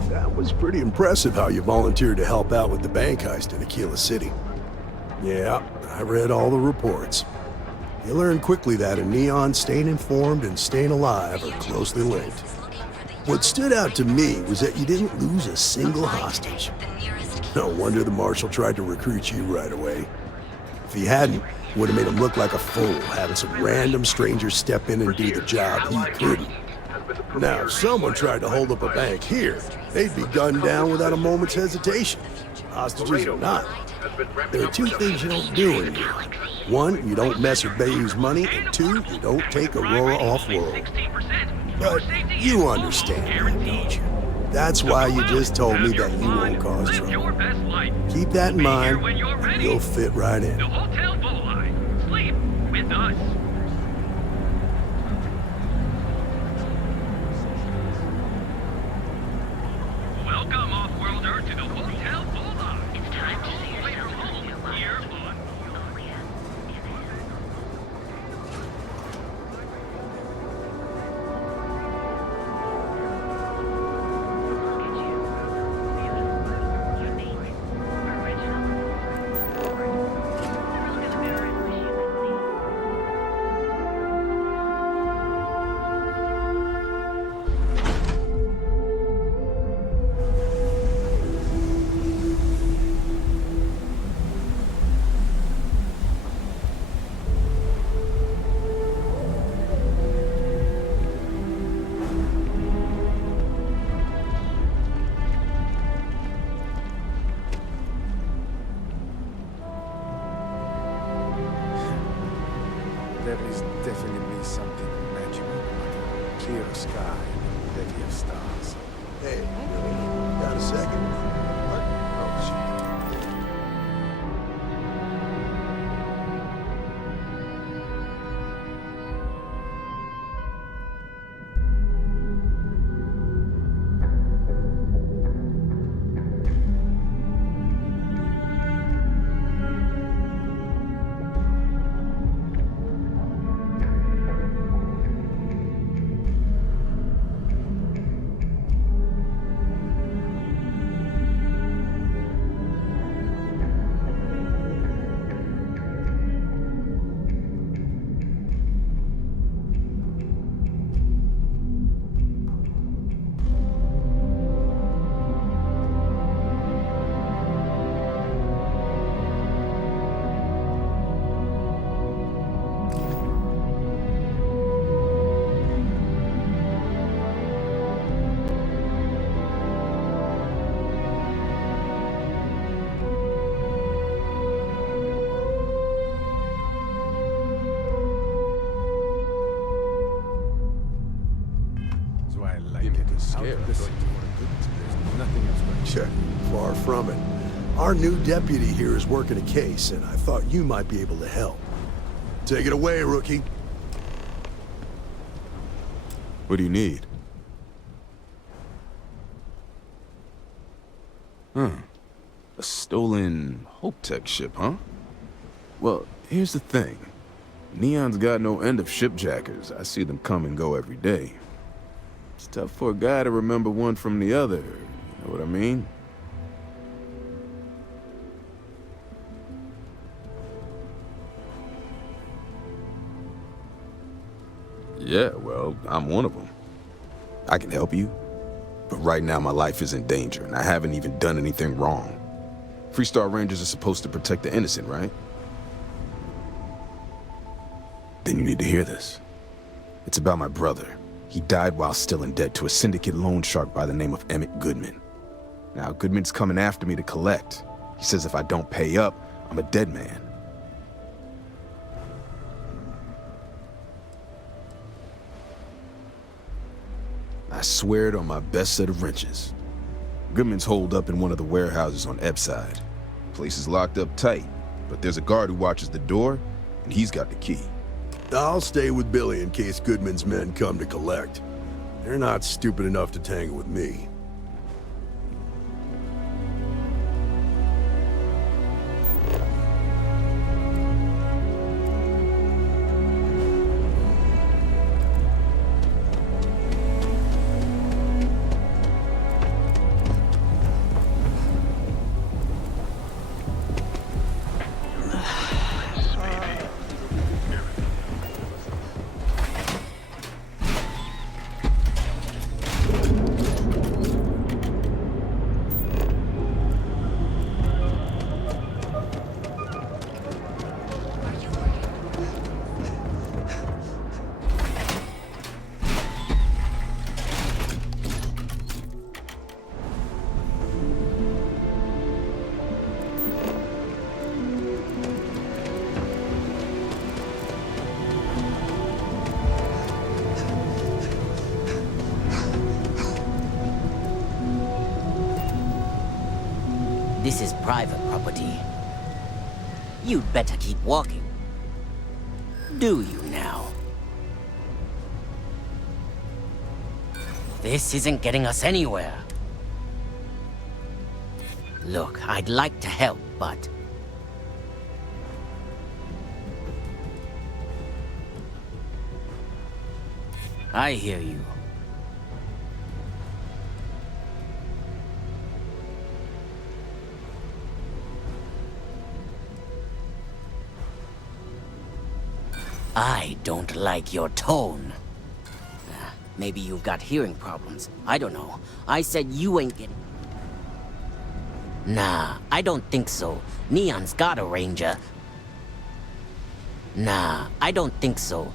That was pretty impressive how you volunteered to help out with the bank heist in Aquila City. Yeah, I read all the reports. You learn quickly that in Neon, staying informed and staying alive are closely linked. What stood out to me was that you didn't lose a single hostage. No wonder the Marshal tried to recruit you right away. If he hadn't, it would have made him look like a fool, having some random stranger step in and do the job he couldn't. Now, if someone tried to hold up a bank here, they'd be gunned down without a moment's hesitation. Hostages or not. There are two things you don't do in here. One, you don't mess with Bayou's money, and two, you don't take Aurora off-world. But you understand, don't you? That's why you just told me that you won't cause trouble. Keep that in mind, and you'll fit right in. Sleep with us. Welcome, off-worlder, to the Hotel Bulldog. It's time to see your home here on... There is definitely something magical about a clear sky and plenty of stars. Hey, got a second? What? Oh, shit. Check. Far from it. Our new deputy here is working a case, and I thought you might be able to help. Take it away, rookie. What do you need? A stolen HyperTECH ship, huh? Well, here's the thing. Neon's got no end of shipjackers. I see them come and go every day. It's tough for a guy to remember one from the other, you know what I mean? Yeah, well, I'm one of them. I can help you, but right now my life is in danger, and I haven't even done anything wrong. Freestar Rangers are supposed to protect the innocent, right? Then you need to hear this. It's about my brother. He died while still in debt to a syndicate loan shark by the name of Emmett Goodman. Now, Goodman's coming after me to collect. He says if I don't pay up, I'm a dead man. I swear it on my best set of wrenches. Goodman's holed up in one of the warehouses on Ebb's side. Place is locked up tight, but there's a guard who watches the door, and he's got the key. I'll stay with Billy in case Goodman's men come to collect. They're not stupid enough to tangle with me. This is private property. You'd better keep walking. Do you now? This isn't getting us anywhere. Look, I'd like to help, but... I hear you. I don't like your tone. Maybe you've got hearing problems. I don't know. I said you ain't getting... Nah, I don't think so. Neon's got a ranger. Nah, I don't think so.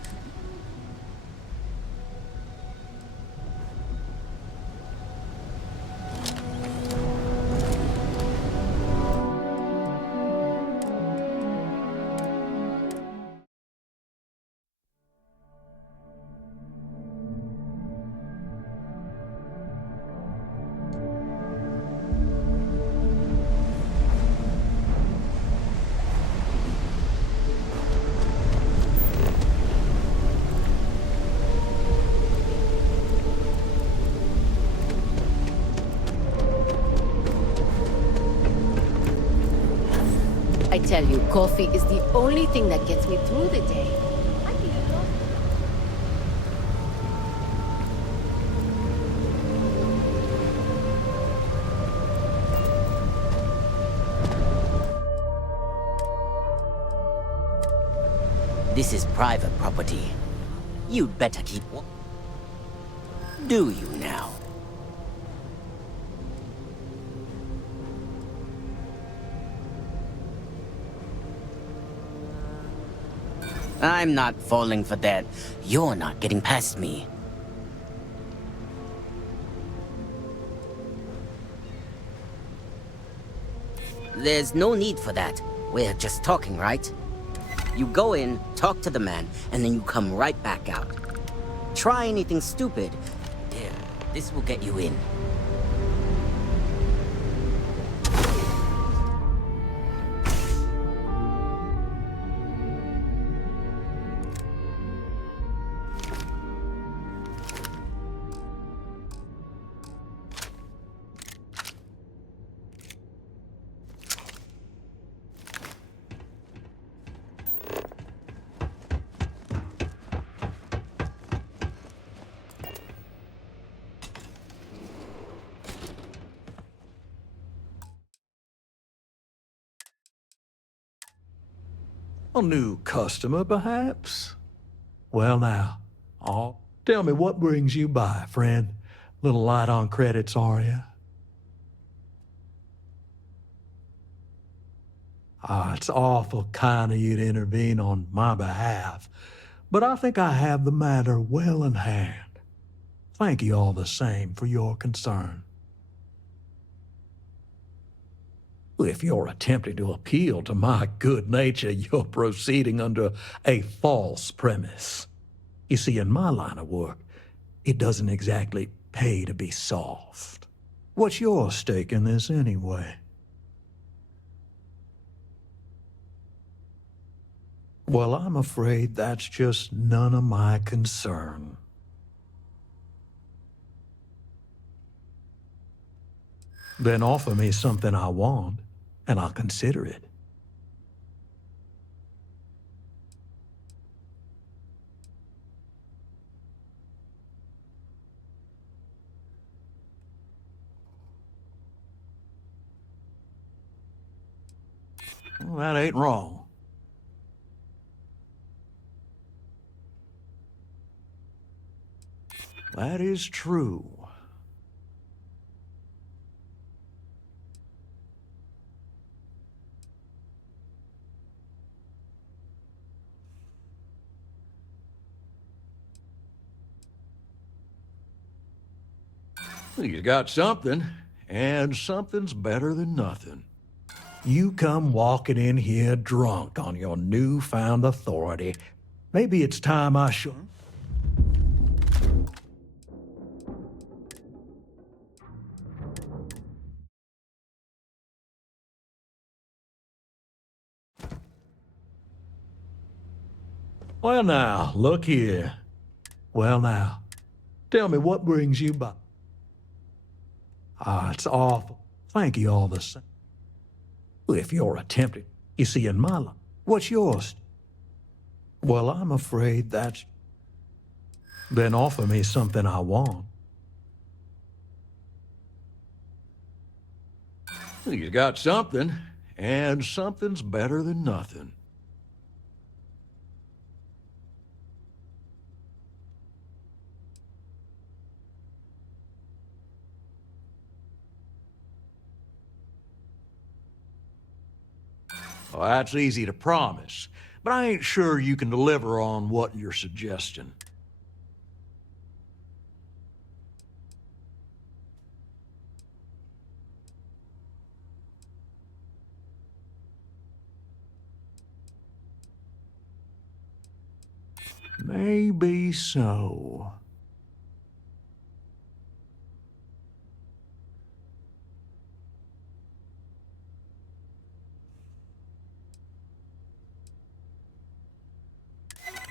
I tell you, coffee is the only thing that gets me through the day. This is private property. You'd better keep... Do you now? I'm not falling for that. You're not getting past me. There's no need for that. We're just talking, right? You go in, talk to the man, and then you come right back out. Try anything stupid. There, this will get you in. A new customer, perhaps? Well now, tell me what brings you by, friend? Little light on credits, are you? It's awful kind of you to intervene on my behalf, but I think I have the matter well in hand. Thank you all the same for your concern. If you're attempting to appeal to my good nature, you're proceeding under a false premise. You see, in my line of work, it doesn't exactly pay to be soft. What's your stake in this anyway? Well, I'm afraid that's just none of my concern. Then offer me something I want, and I'll consider it. Well, that ain't wrong. That is true. You got something, and something's better than nothing. You come walking in here drunk on your newfound authority. Maybe it's time I should. Well now, look here. Well now, tell me what brings you by. Ah, it's awful. Thank you all the same. If you're attempting, you see, in my life, what's yours? Well, I'm afraid that's... Then offer me something I want. You got something, and something's better than nothing. Well, that's easy to promise, but I ain't sure you can deliver on what you're suggesting. Maybe so.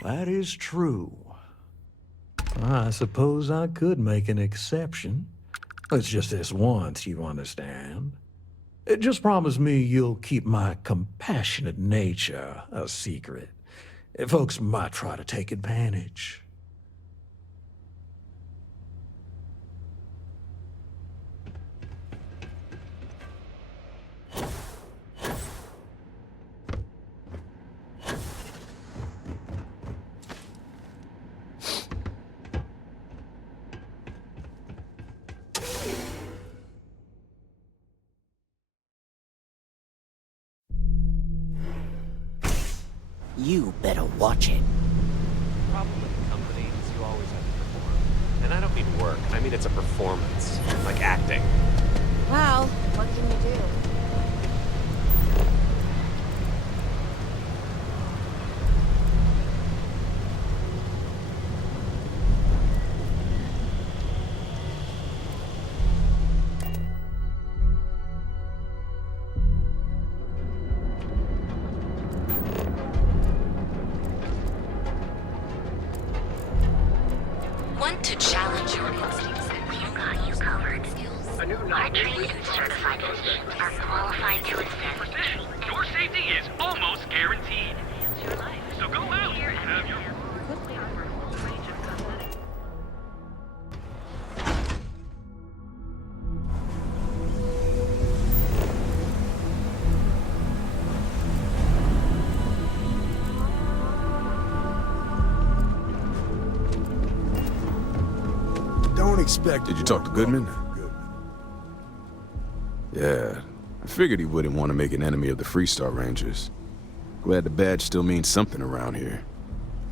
That is true. I suppose I could make an exception. It's just this once, you understand. Just promise me you'll keep my compassionate nature a secret. Folks might try to take advantage. You better watch it. Problem with companies, you always have to perform. And I don't mean work, I mean it's a performance. Like acting. Well, what can you do? Want to challenge your instincts and We've got you covered. Our trained and certified physicians are qualified to assist. Your safety is almost guaranteed. So go out and have your... Don't expect... Did you talk to Goodman? Yeah, I figured he wouldn't want to make an enemy of the Freestar Rangers. Glad the badge still means something around here.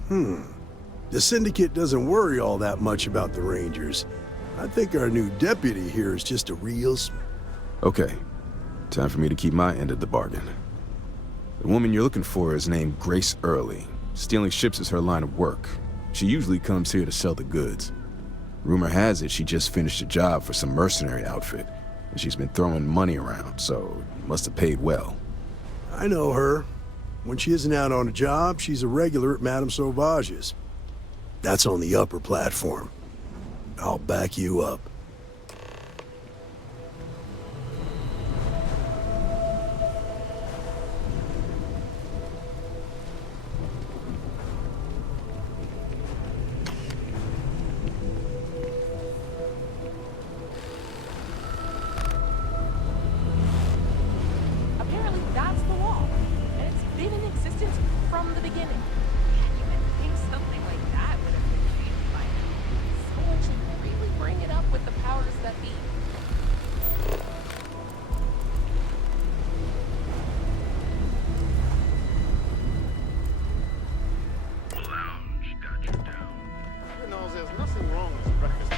The Syndicate doesn't worry all that much about the Rangers. I think our new deputy here is just a real... Okay, time for me to keep my end of the bargain. The woman you're looking for is named Grace Early. Stealing ships is her line of work. She usually comes here to sell the goods. Rumor has it she just finished a job for some mercenary outfit, and she's been throwing money around, so must have paid well. I know her. When she isn't out on a job, she's a regular at Madame Sauvage's. That's on the upper platform. I'll back you up. Apparently that's the wall, and it's been in existence from the beginning. Yeah, you would think something like that would have been changed by now. Someone should really bring it up with the powers that be. Lounge got you down. You know, there's nothing wrong with breakfast.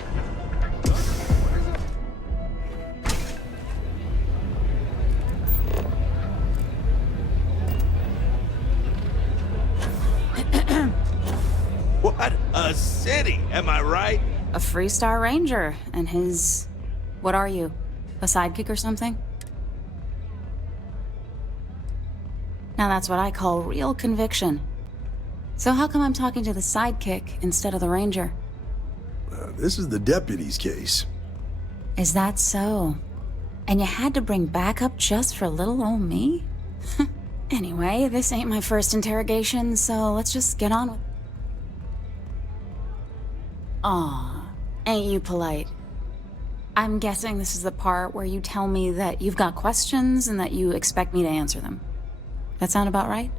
What is it? What a city, am I right? A Freestar Ranger, and his... What are you? A sidekick or something? Now that's what I call real conviction. So how come I'm talking to the sidekick instead of the Ranger? This is the deputy's case. Is that so? And you had to bring backup just for little old me? Anyway, this ain't my first interrogation, so let's just get on with... Aw, ain't you polite? I'm guessing this is the part where you tell me that you've got questions and that you expect me to answer them. That sound about right?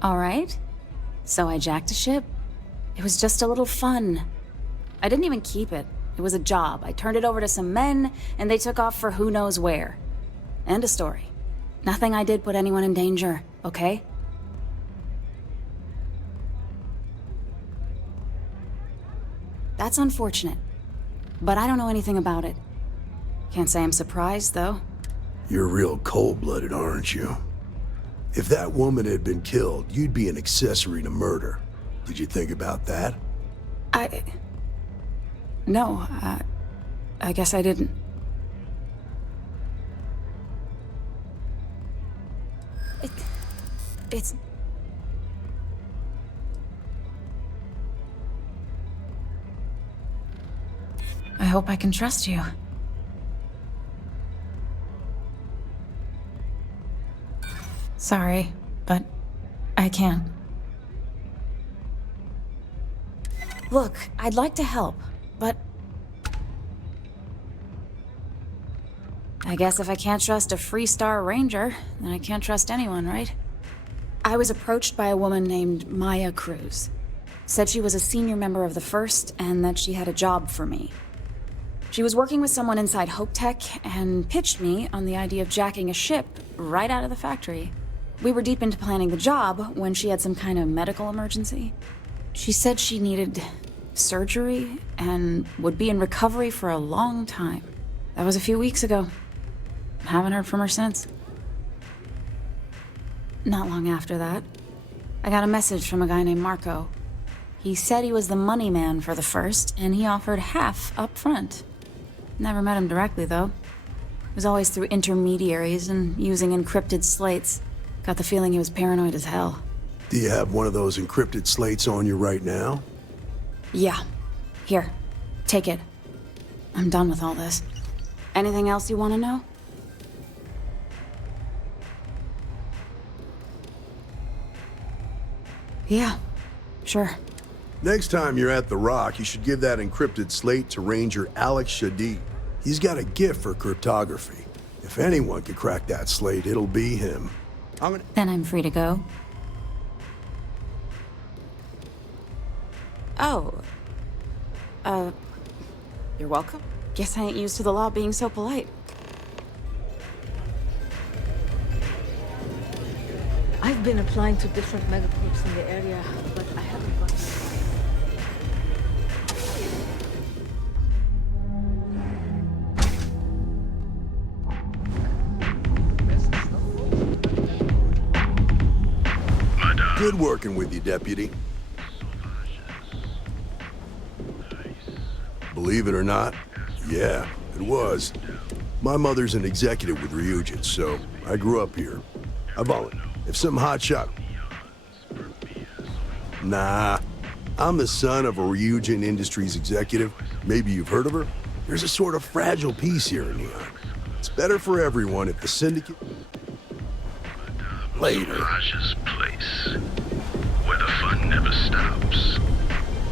All right. So I jacked a ship. It was just a little fun. I didn't even keep it. It was a job. I turned it over to some men, and they took off for who knows where. End of story. Nothing I did put anyone in danger, okay? That's unfortunate, but I don't know anything about it. Can't say I'm surprised, though. You're real cold-blooded, aren't you? If that woman had been killed, you'd be an accessory to murder. Did you think about that? No, I guess I didn't. It's... I hope I can trust you. Sorry, but I can't. Look, I'd like to help, but... I guess if I can't trust a Freestar Ranger, then I can't trust anyone, right? I was approached by a woman named Maya Cruz. Said she was a senior member of the First and that she had a job for me. She was working with someone inside HyperX and pitched me on the idea of jacking a ship right out of the factory. We were deep into planning the job when she had some kind of medical emergency. She said she needed surgery and would be in recovery for a long time. That was a few weeks ago. Haven't heard from her since. Not long after that, I got a message from a guy named Marco. He said he was the money man for the First, and he offered half up front. Never met him directly, though. It was always through intermediaries and using encrypted slates. Got the feeling he was paranoid as hell. Do you have one of those encrypted slates on you right now? Yeah. Here. Take it. I'm done with all this. Anything else you want to know? Yeah. Sure. Next time you're at the Rock, you should give that encrypted slate to Ranger Alex Shadid. He's got a gift for cryptography. If anyone could crack that slate, it'll be him. Then I'm free to go. Oh. You're welcome. Guess I ain't used to the law being so polite. I've been applying to different megacorps in the area, but I haven't got... Good working with you, Deputy. Believe it or not, yeah, it was. My mother's an executive with Ryujin, so I grew up here. I volunteer. If some hotshot... Nah, I'm the son of a Ryujin Industries executive. Maybe you've heard of her? There's a sort of fragile peace here in Neon. It's better for everyone if the syndicate... Later. Sauvage's place, where the fun never stops,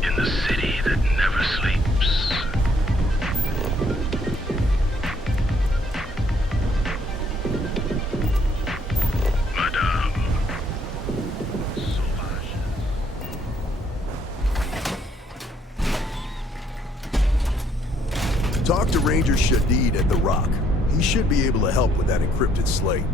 in the city that never sleeps. Madame. Talk to Ranger Shadid at the Rock. He should be able to help with that encrypted slate.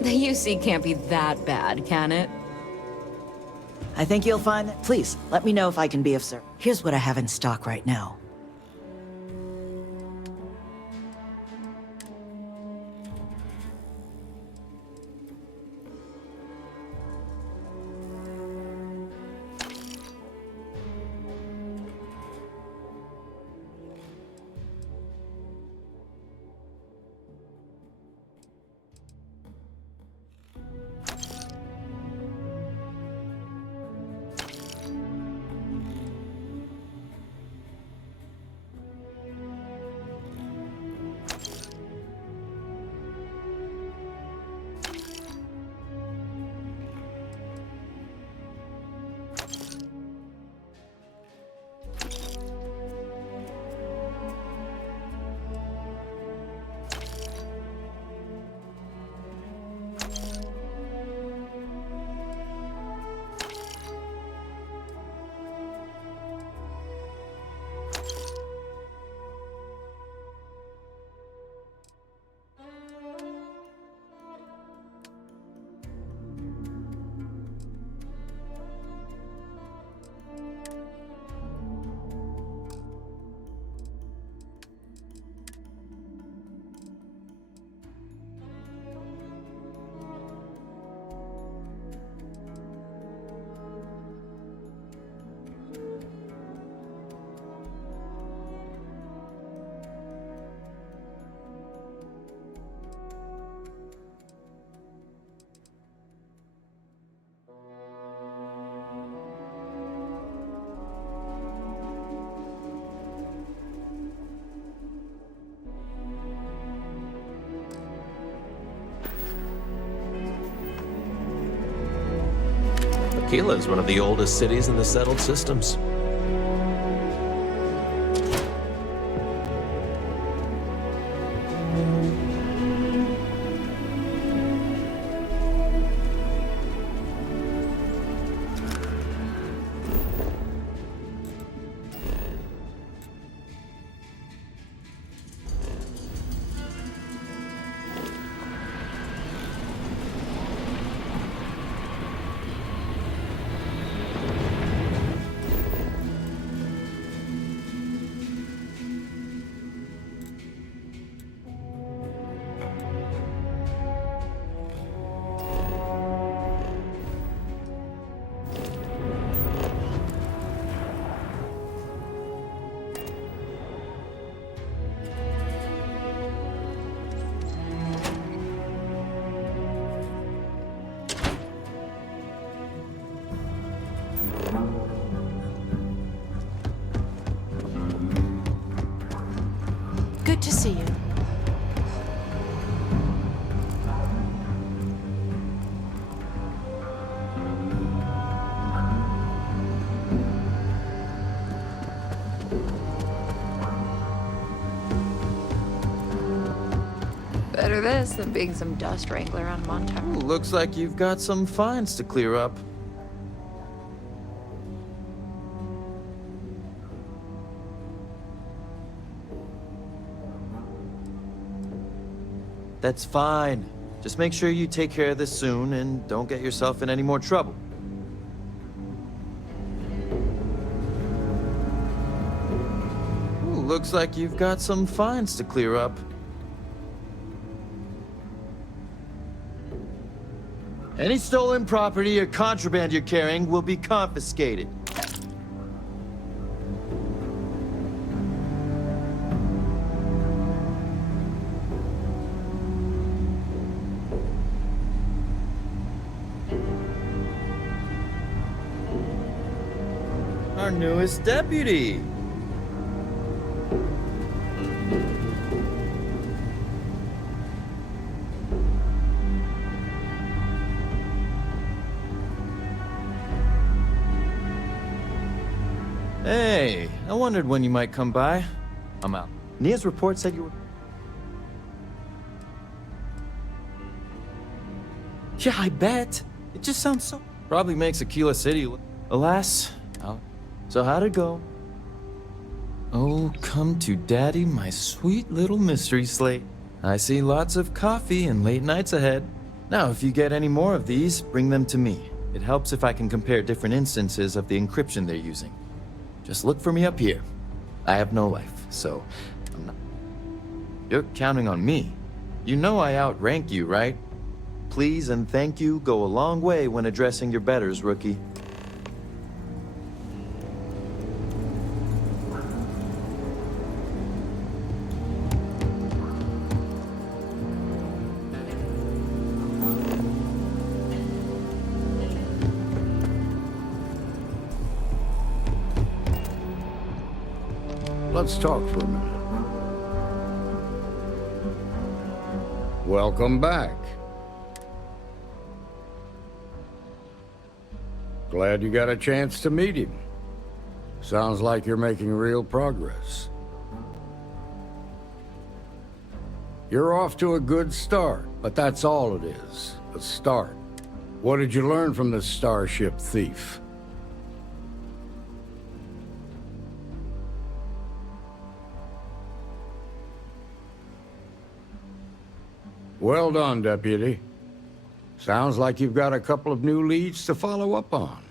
The UC can't be that bad, can it? I think you'll find that. Please, let me know if I can be of service. Here's what I have in stock right now. Aquila is one of the oldest cities in the settled systems. Better this than being some dust wrangler on Montauk. Looks like you've got some fines to clear up. That's fine. Just make sure you take care of this soon and don't get yourself in any more trouble. Looks like you've got some fines to clear up. Any stolen property or contraband you're carrying will be confiscated. Our newest deputy. Hey, I wondered when you might come by. I'm out. Nia's report said you were... Yeah, I bet. It just sounds so... Probably makes Aquila City look... Alas, so how'd it go? Oh, come to daddy, my sweet little mystery slate. I see lots of coffee and late nights ahead. Now, if you get any more of these, bring them to me. It helps if I can compare different instances of the encryption they're using. Just look for me up here. I have no life, so I'm not... You're counting on me. You know I outrank you, right? Please and thank you go a long way when addressing your betters, rookie. Let's talk for a minute. Welcome back. Glad you got a chance to meet him. Sounds like you're making real progress. You're off to a good start, but that's all it is, a start. What did you learn from this starship thief? Well done, Deputy. Sounds like you've got a couple of new leads to follow up on.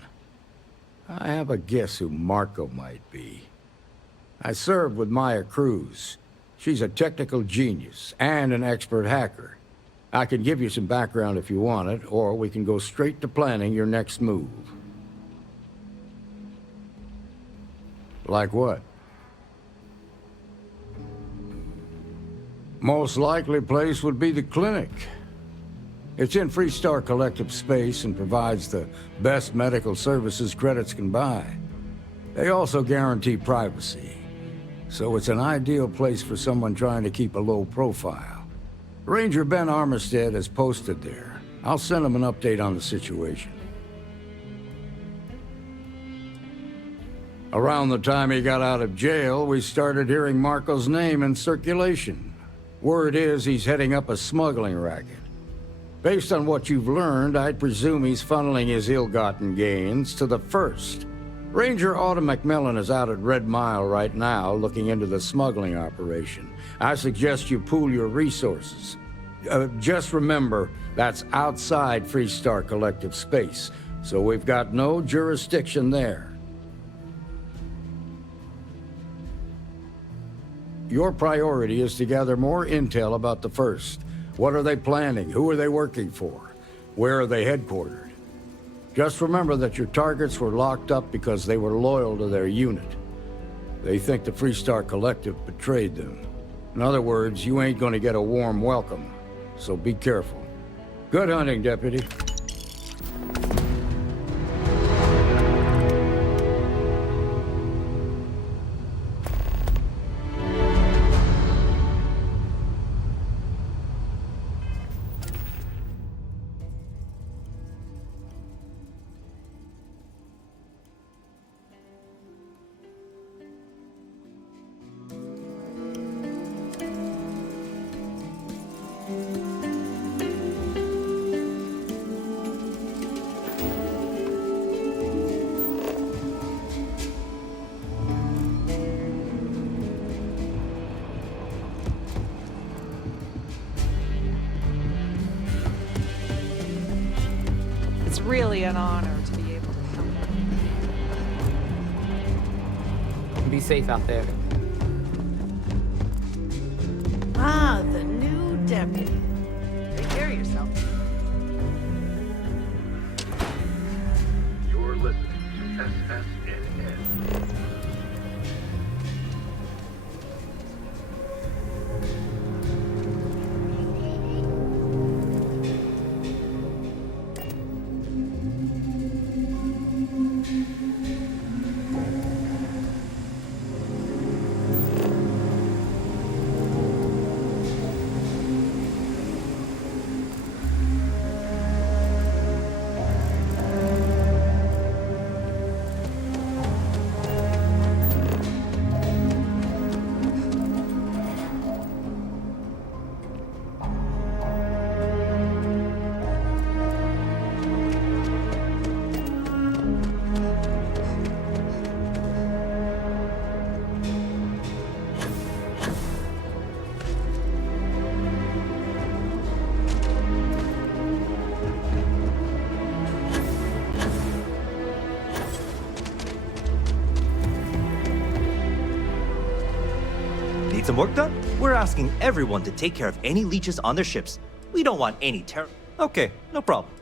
I have a guess who Marco might be. I served with Maya Cruz. She's a technical genius and an expert hacker. I can give you some background if you want it, or we can go straight to planning your next move. Like what? Most likely place would be the clinic. It's in Freestar Collective space and provides the best medical services credits can buy. They also guarantee privacy, so it's an ideal place for someone trying to keep a low profile. Ranger Ben Armistead is posted there. I'll send him an update on the situation. Around the time he got out of jail, we started hearing Marco's name in circulation. Word is he's heading up a smuggling racket. Based on what you've learned, I'd presume he's funneling his ill-gotten gains to the First. Ranger Autumn McMillan is out at Red Mile right now, looking into the smuggling operation. I suggest you pool your resources. Just remember, that's outside Freestar Collective space, so we've got no jurisdiction there. Your priority is to gather more intel about the First. What are they planning? Who are they working for? Where are they headquartered? Just remember that your targets were locked up because they were loyal to their unit. They think the Freestar Collective betrayed them. In other words, you ain't gonna get a warm welcome, so be careful. Good hunting, Deputy. really an honor to be able to help. Be safe out there. Ah, the new deputy. Take care of yourself. You're listening to SSNN. Need some work done? We're asking everyone to take care of any leeches on their ships. We don't want any terror. Okay, no problem.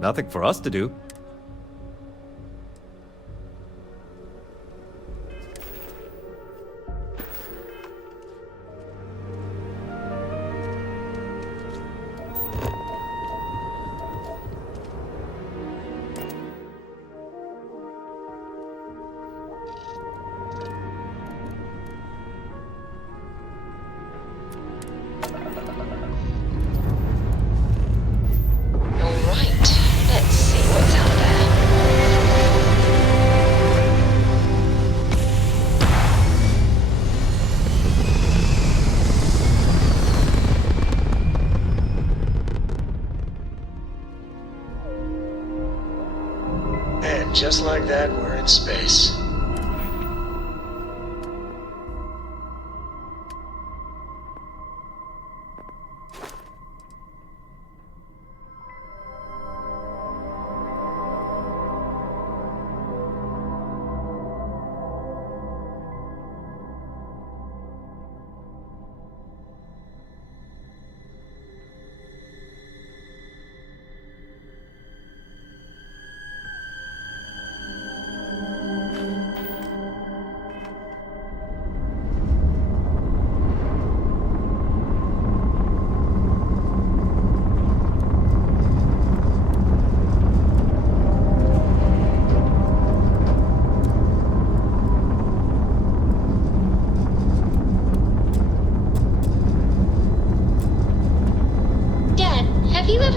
Nothing for us to do. Just like that, we're in space.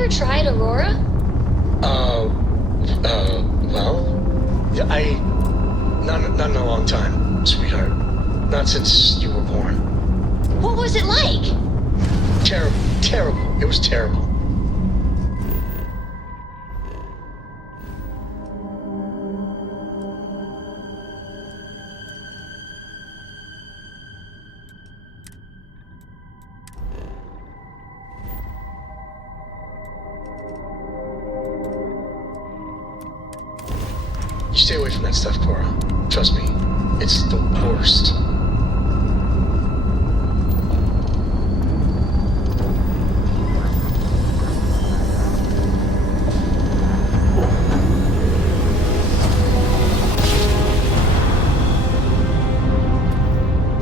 Tried Aurora? Not in a long time, sweetheart. Not since you were born. What was it like? Terrible. It was terrible. You stay away from that stuff, Cora. Trust me, it's the worst.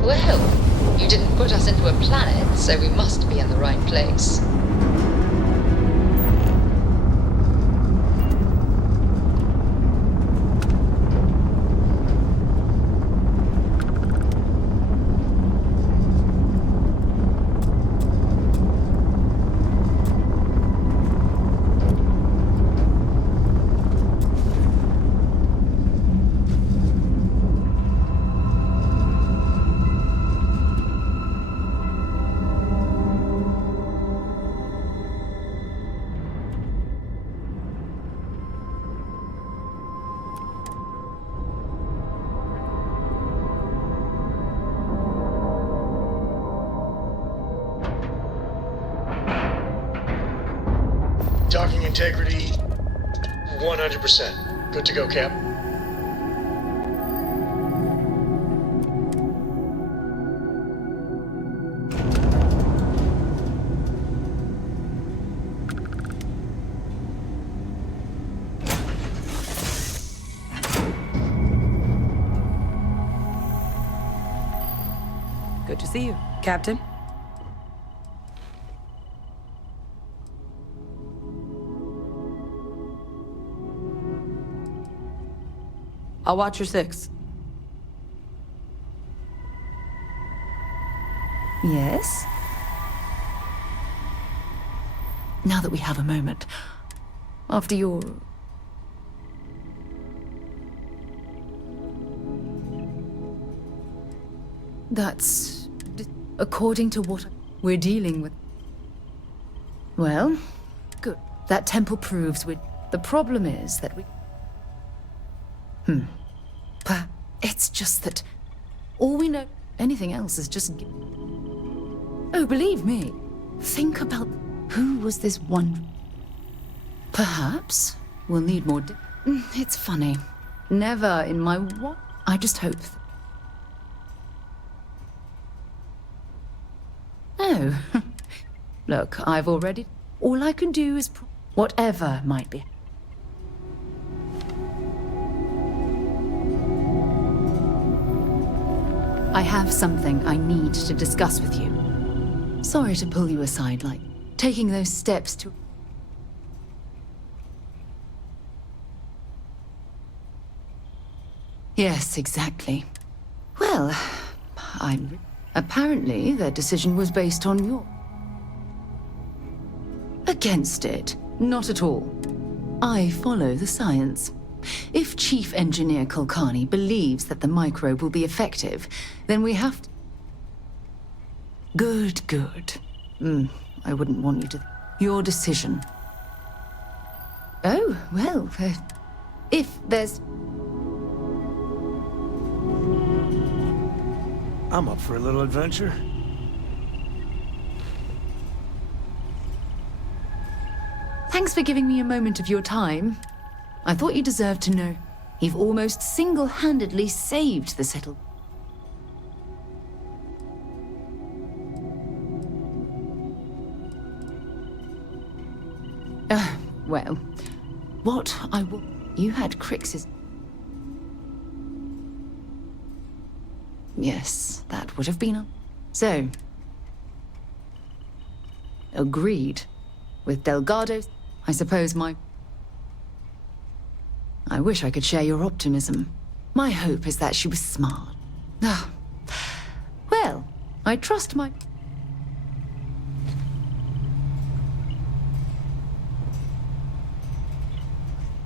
Well, you didn't put us into a planet, so we must be in the right place. Docking integrity, 100%. Good to go, Cap. Good to see you, Captain. I'll watch your six. Yes? Now that we have a moment, after your... That's according to what we're dealing with. Well, good. That temple proves we... The problem is that we... But it's just that all we know, anything else is just... Oh, believe me, think about who was this one... Perhaps we'll need more... It's funny. Never in my what? I just hope... Oh. Look, I've already... All I can do is... Whatever might be. I have something I need to discuss with you. Sorry to pull you aside, like taking those steps to... Yes, exactly. Well, apparently their decision was based on your... Against it. Not at all. I follow the science. If Chief Engineer Kulkarni believes that the microbe will be effective, then we have to... Good, good. I wouldn't want you to... Your decision. Oh, well, if there's... I'm up for a little adventure. Thanks for giving me a moment of your time. I thought you deserved to know. You've almost single-handedly saved the settle. Well, what I will... You had Crix's... Yes, that would have been a... So... Agreed. With Delgado's... I suppose my... I wish I could share your optimism. My hope is that she was smart. Well, I trust my...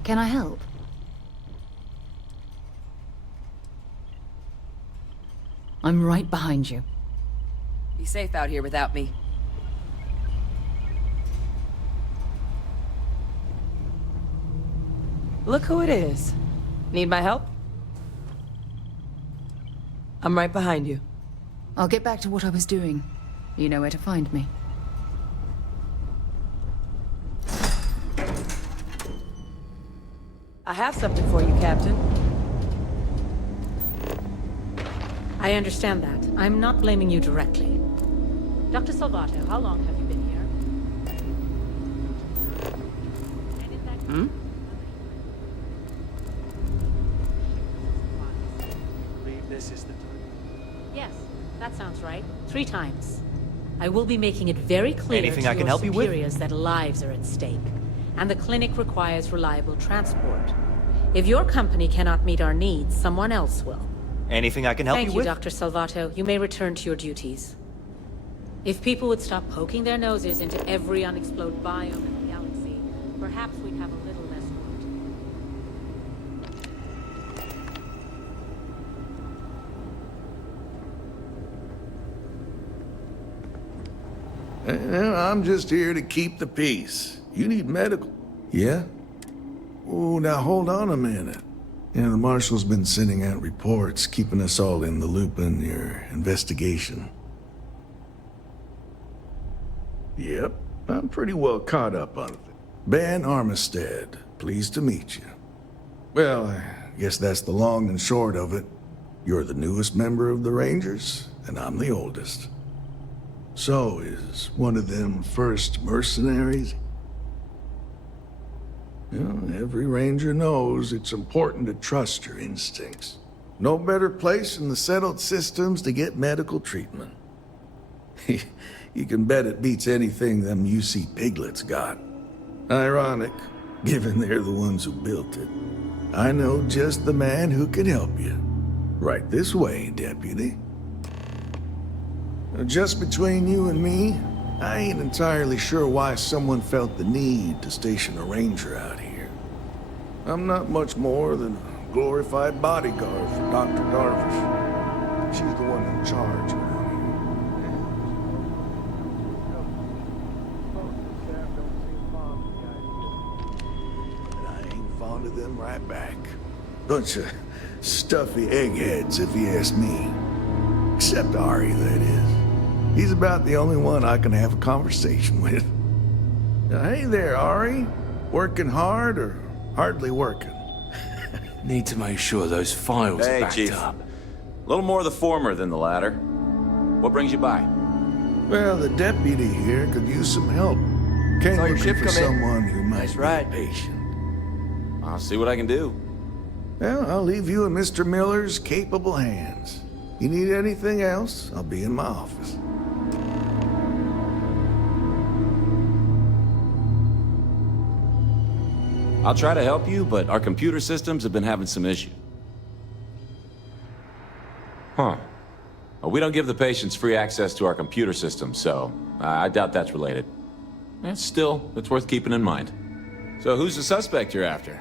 Can I help? I'm right behind you. Be safe out here without me. Look who it is. Need my help? I'm right behind you. I'll get back to what I was doing. You know where to find me. I have something for you, Captain. I understand that. I'm not blaming you directly. Dr. Salvato, how long have you been here? Hmm? This is the time. Yes, that sounds right. 3 times. I will be making it very clear Anything to I can your help you with? superiors that lives are at stake, and the clinic requires reliable transport. If your company cannot meet our needs, someone else will. Anything I can help Thank you you, with? Dr. Salvato. You may return to your duties. If people would stop poking their noses into every unexploded biome in the galaxy, perhaps we'd have a little less I'm just here to keep the peace. You need medical. Yeah? Oh, now hold on a minute. Yeah, the Marshal's been sending out reports, keeping us all in the loop in your investigation. Yep, I'm pretty well caught up on it. Ben Armistead, pleased to meet you. Well, I guess that's the long and short of it. You're the newest member of the Rangers, and I'm the oldest. So, is one of them first mercenaries? Well, every Ranger knows it's important to trust your instincts. No better place in the settled systems to get medical treatment. You can bet it beats anything them UC piglets got. Ironic, given they're the ones who built it. I know just the man who can help you. Right this way, Deputy. Just between you and me, I ain't entirely sure why someone felt the need to station a Ranger out here. I'm not much more than a glorified bodyguard for Dr. Darvish. She's the one in charge around here. And I ain't fond of them right back. Bunch of stuffy eggheads, if you ask me. Except Ari, that is. He's about the only one I can have a conversation with. Now, hey there, Ari. Working hard or hardly working? Need to make sure those files are backed Chief. up. A little more of the former than the latter. What brings you by? Well, the deputy here could use some help. Came Saw your looking ship for come in. someone who might Nice be ride. patient. I'll see what I can do. Well, I'll leave you in Mr. Miller's capable hands. You need anything else, I'll be in my office. I'll try to help you, but our computer systems have been having some issues. Huh. Well, we don't give the patients free access to our computer system, so I doubt that's related. Still, it's worth keeping in mind. So who's the suspect you're after?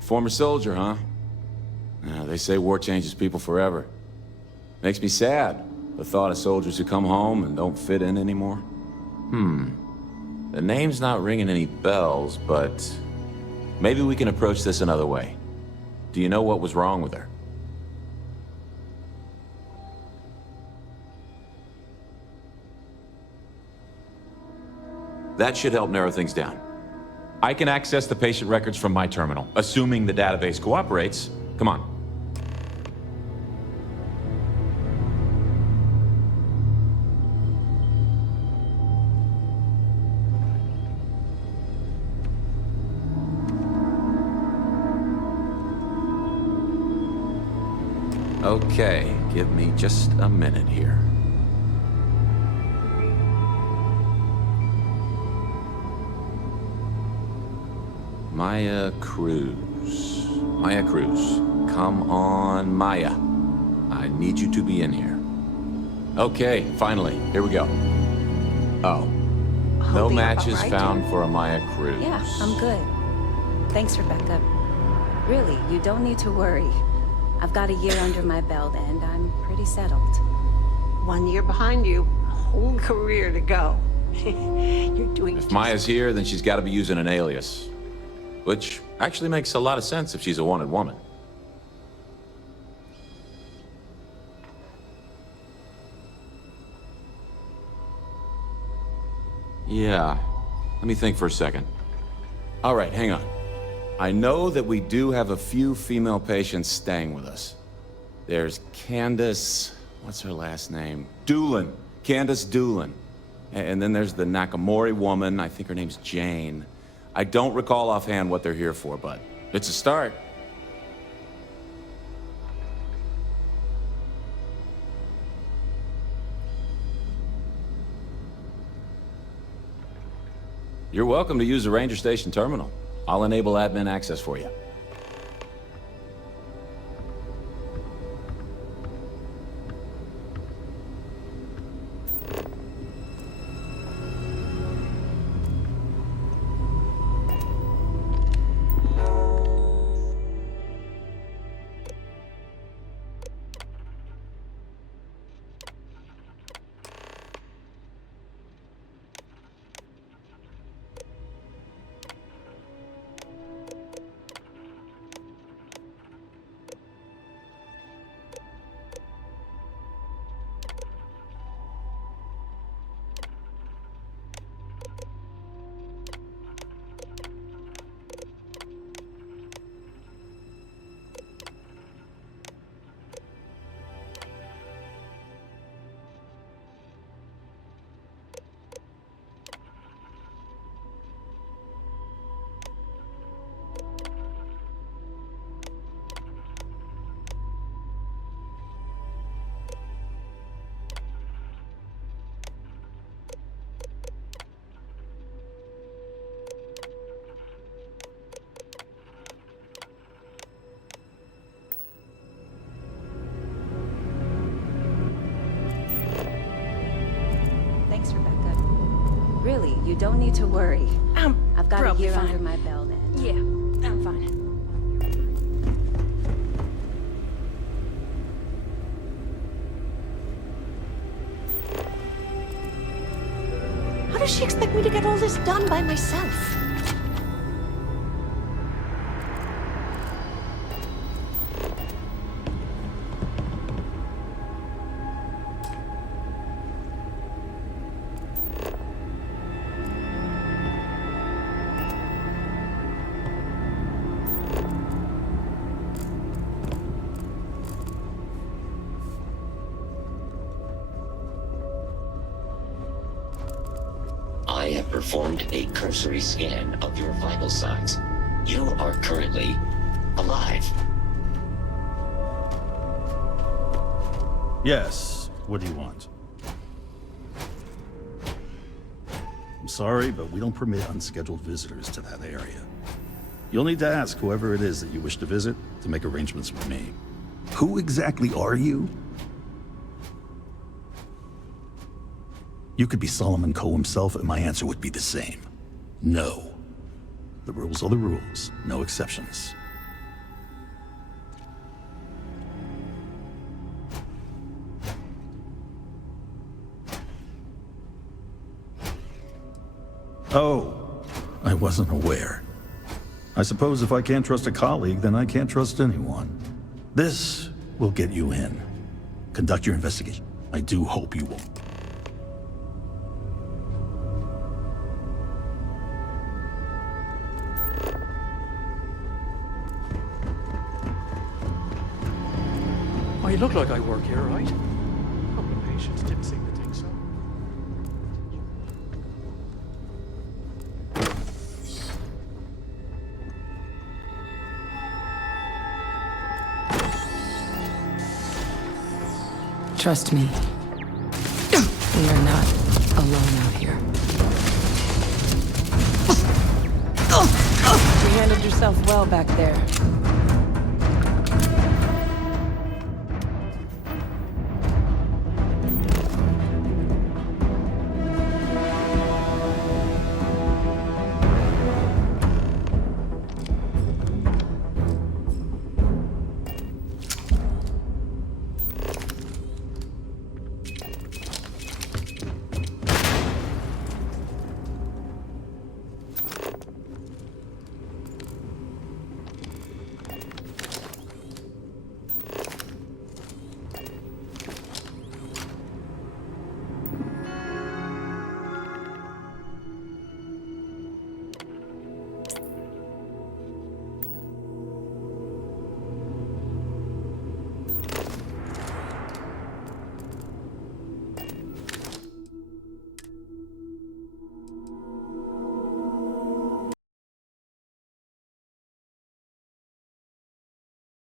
Former soldier, huh? They say war changes people forever. Makes me sad, the thought of soldiers who come home and don't fit in anymore. The name's not ringing any bells, but maybe we can approach this another way. Do you know what was wrong with her? That should help narrow things down. I can access the patient records from my terminal, assuming the database cooperates. Come on. Okay, give me just a minute here. Maya Cruz. Maya Cruz. Come on, Maya. I need you to be in here. Okay, finally. Here we go. Oh. No matches found for a Maya Cruz. Yeah, I'm good. Thanks, Rebecca. Really, you don't need to worry. I've got a year under my belt, and I'm pretty settled. 1 year behind you, a whole career to go. You're doing If Maya's here, then she's got to be using an alias. Which actually makes a lot of sense if she's a wanted woman. Yeah, let me think for a second. All right, hang on. I know that we do have a few female patients staying with us. There's Candace, what's her last name? Doolin, Candace Doolin. And then there's the Nakamori woman, I think her name's Jane. I don't recall offhand what they're here for, but it's a start. You're welcome to use the Ranger Station terminal. I'll enable admin access for you. Really, you don't need to worry. I've got a year fine. under my belt, and Yeah, I'm fine. How does she expect me to get all this done by myself? I have performed a cursory scan of your vital signs. You are currently alive. Yes, what do you want? I'm sorry, but we don't permit unscheduled visitors to that area. You'll need to ask whoever it is that you wish to visit to make arrangements with me. Who exactly are you? You could be Solomon Coe himself, and my answer would be the same. No. The rules are the rules, no exceptions. Oh, I wasn't aware. I suppose if I can't trust a colleague, then I can't trust anyone. This will get you in. Conduct your investigation. I do hope you will. I look like I work here, right? Oh, the patients didn't seem to think so. Trust me. We are not alone out here. You handled yourself well back there.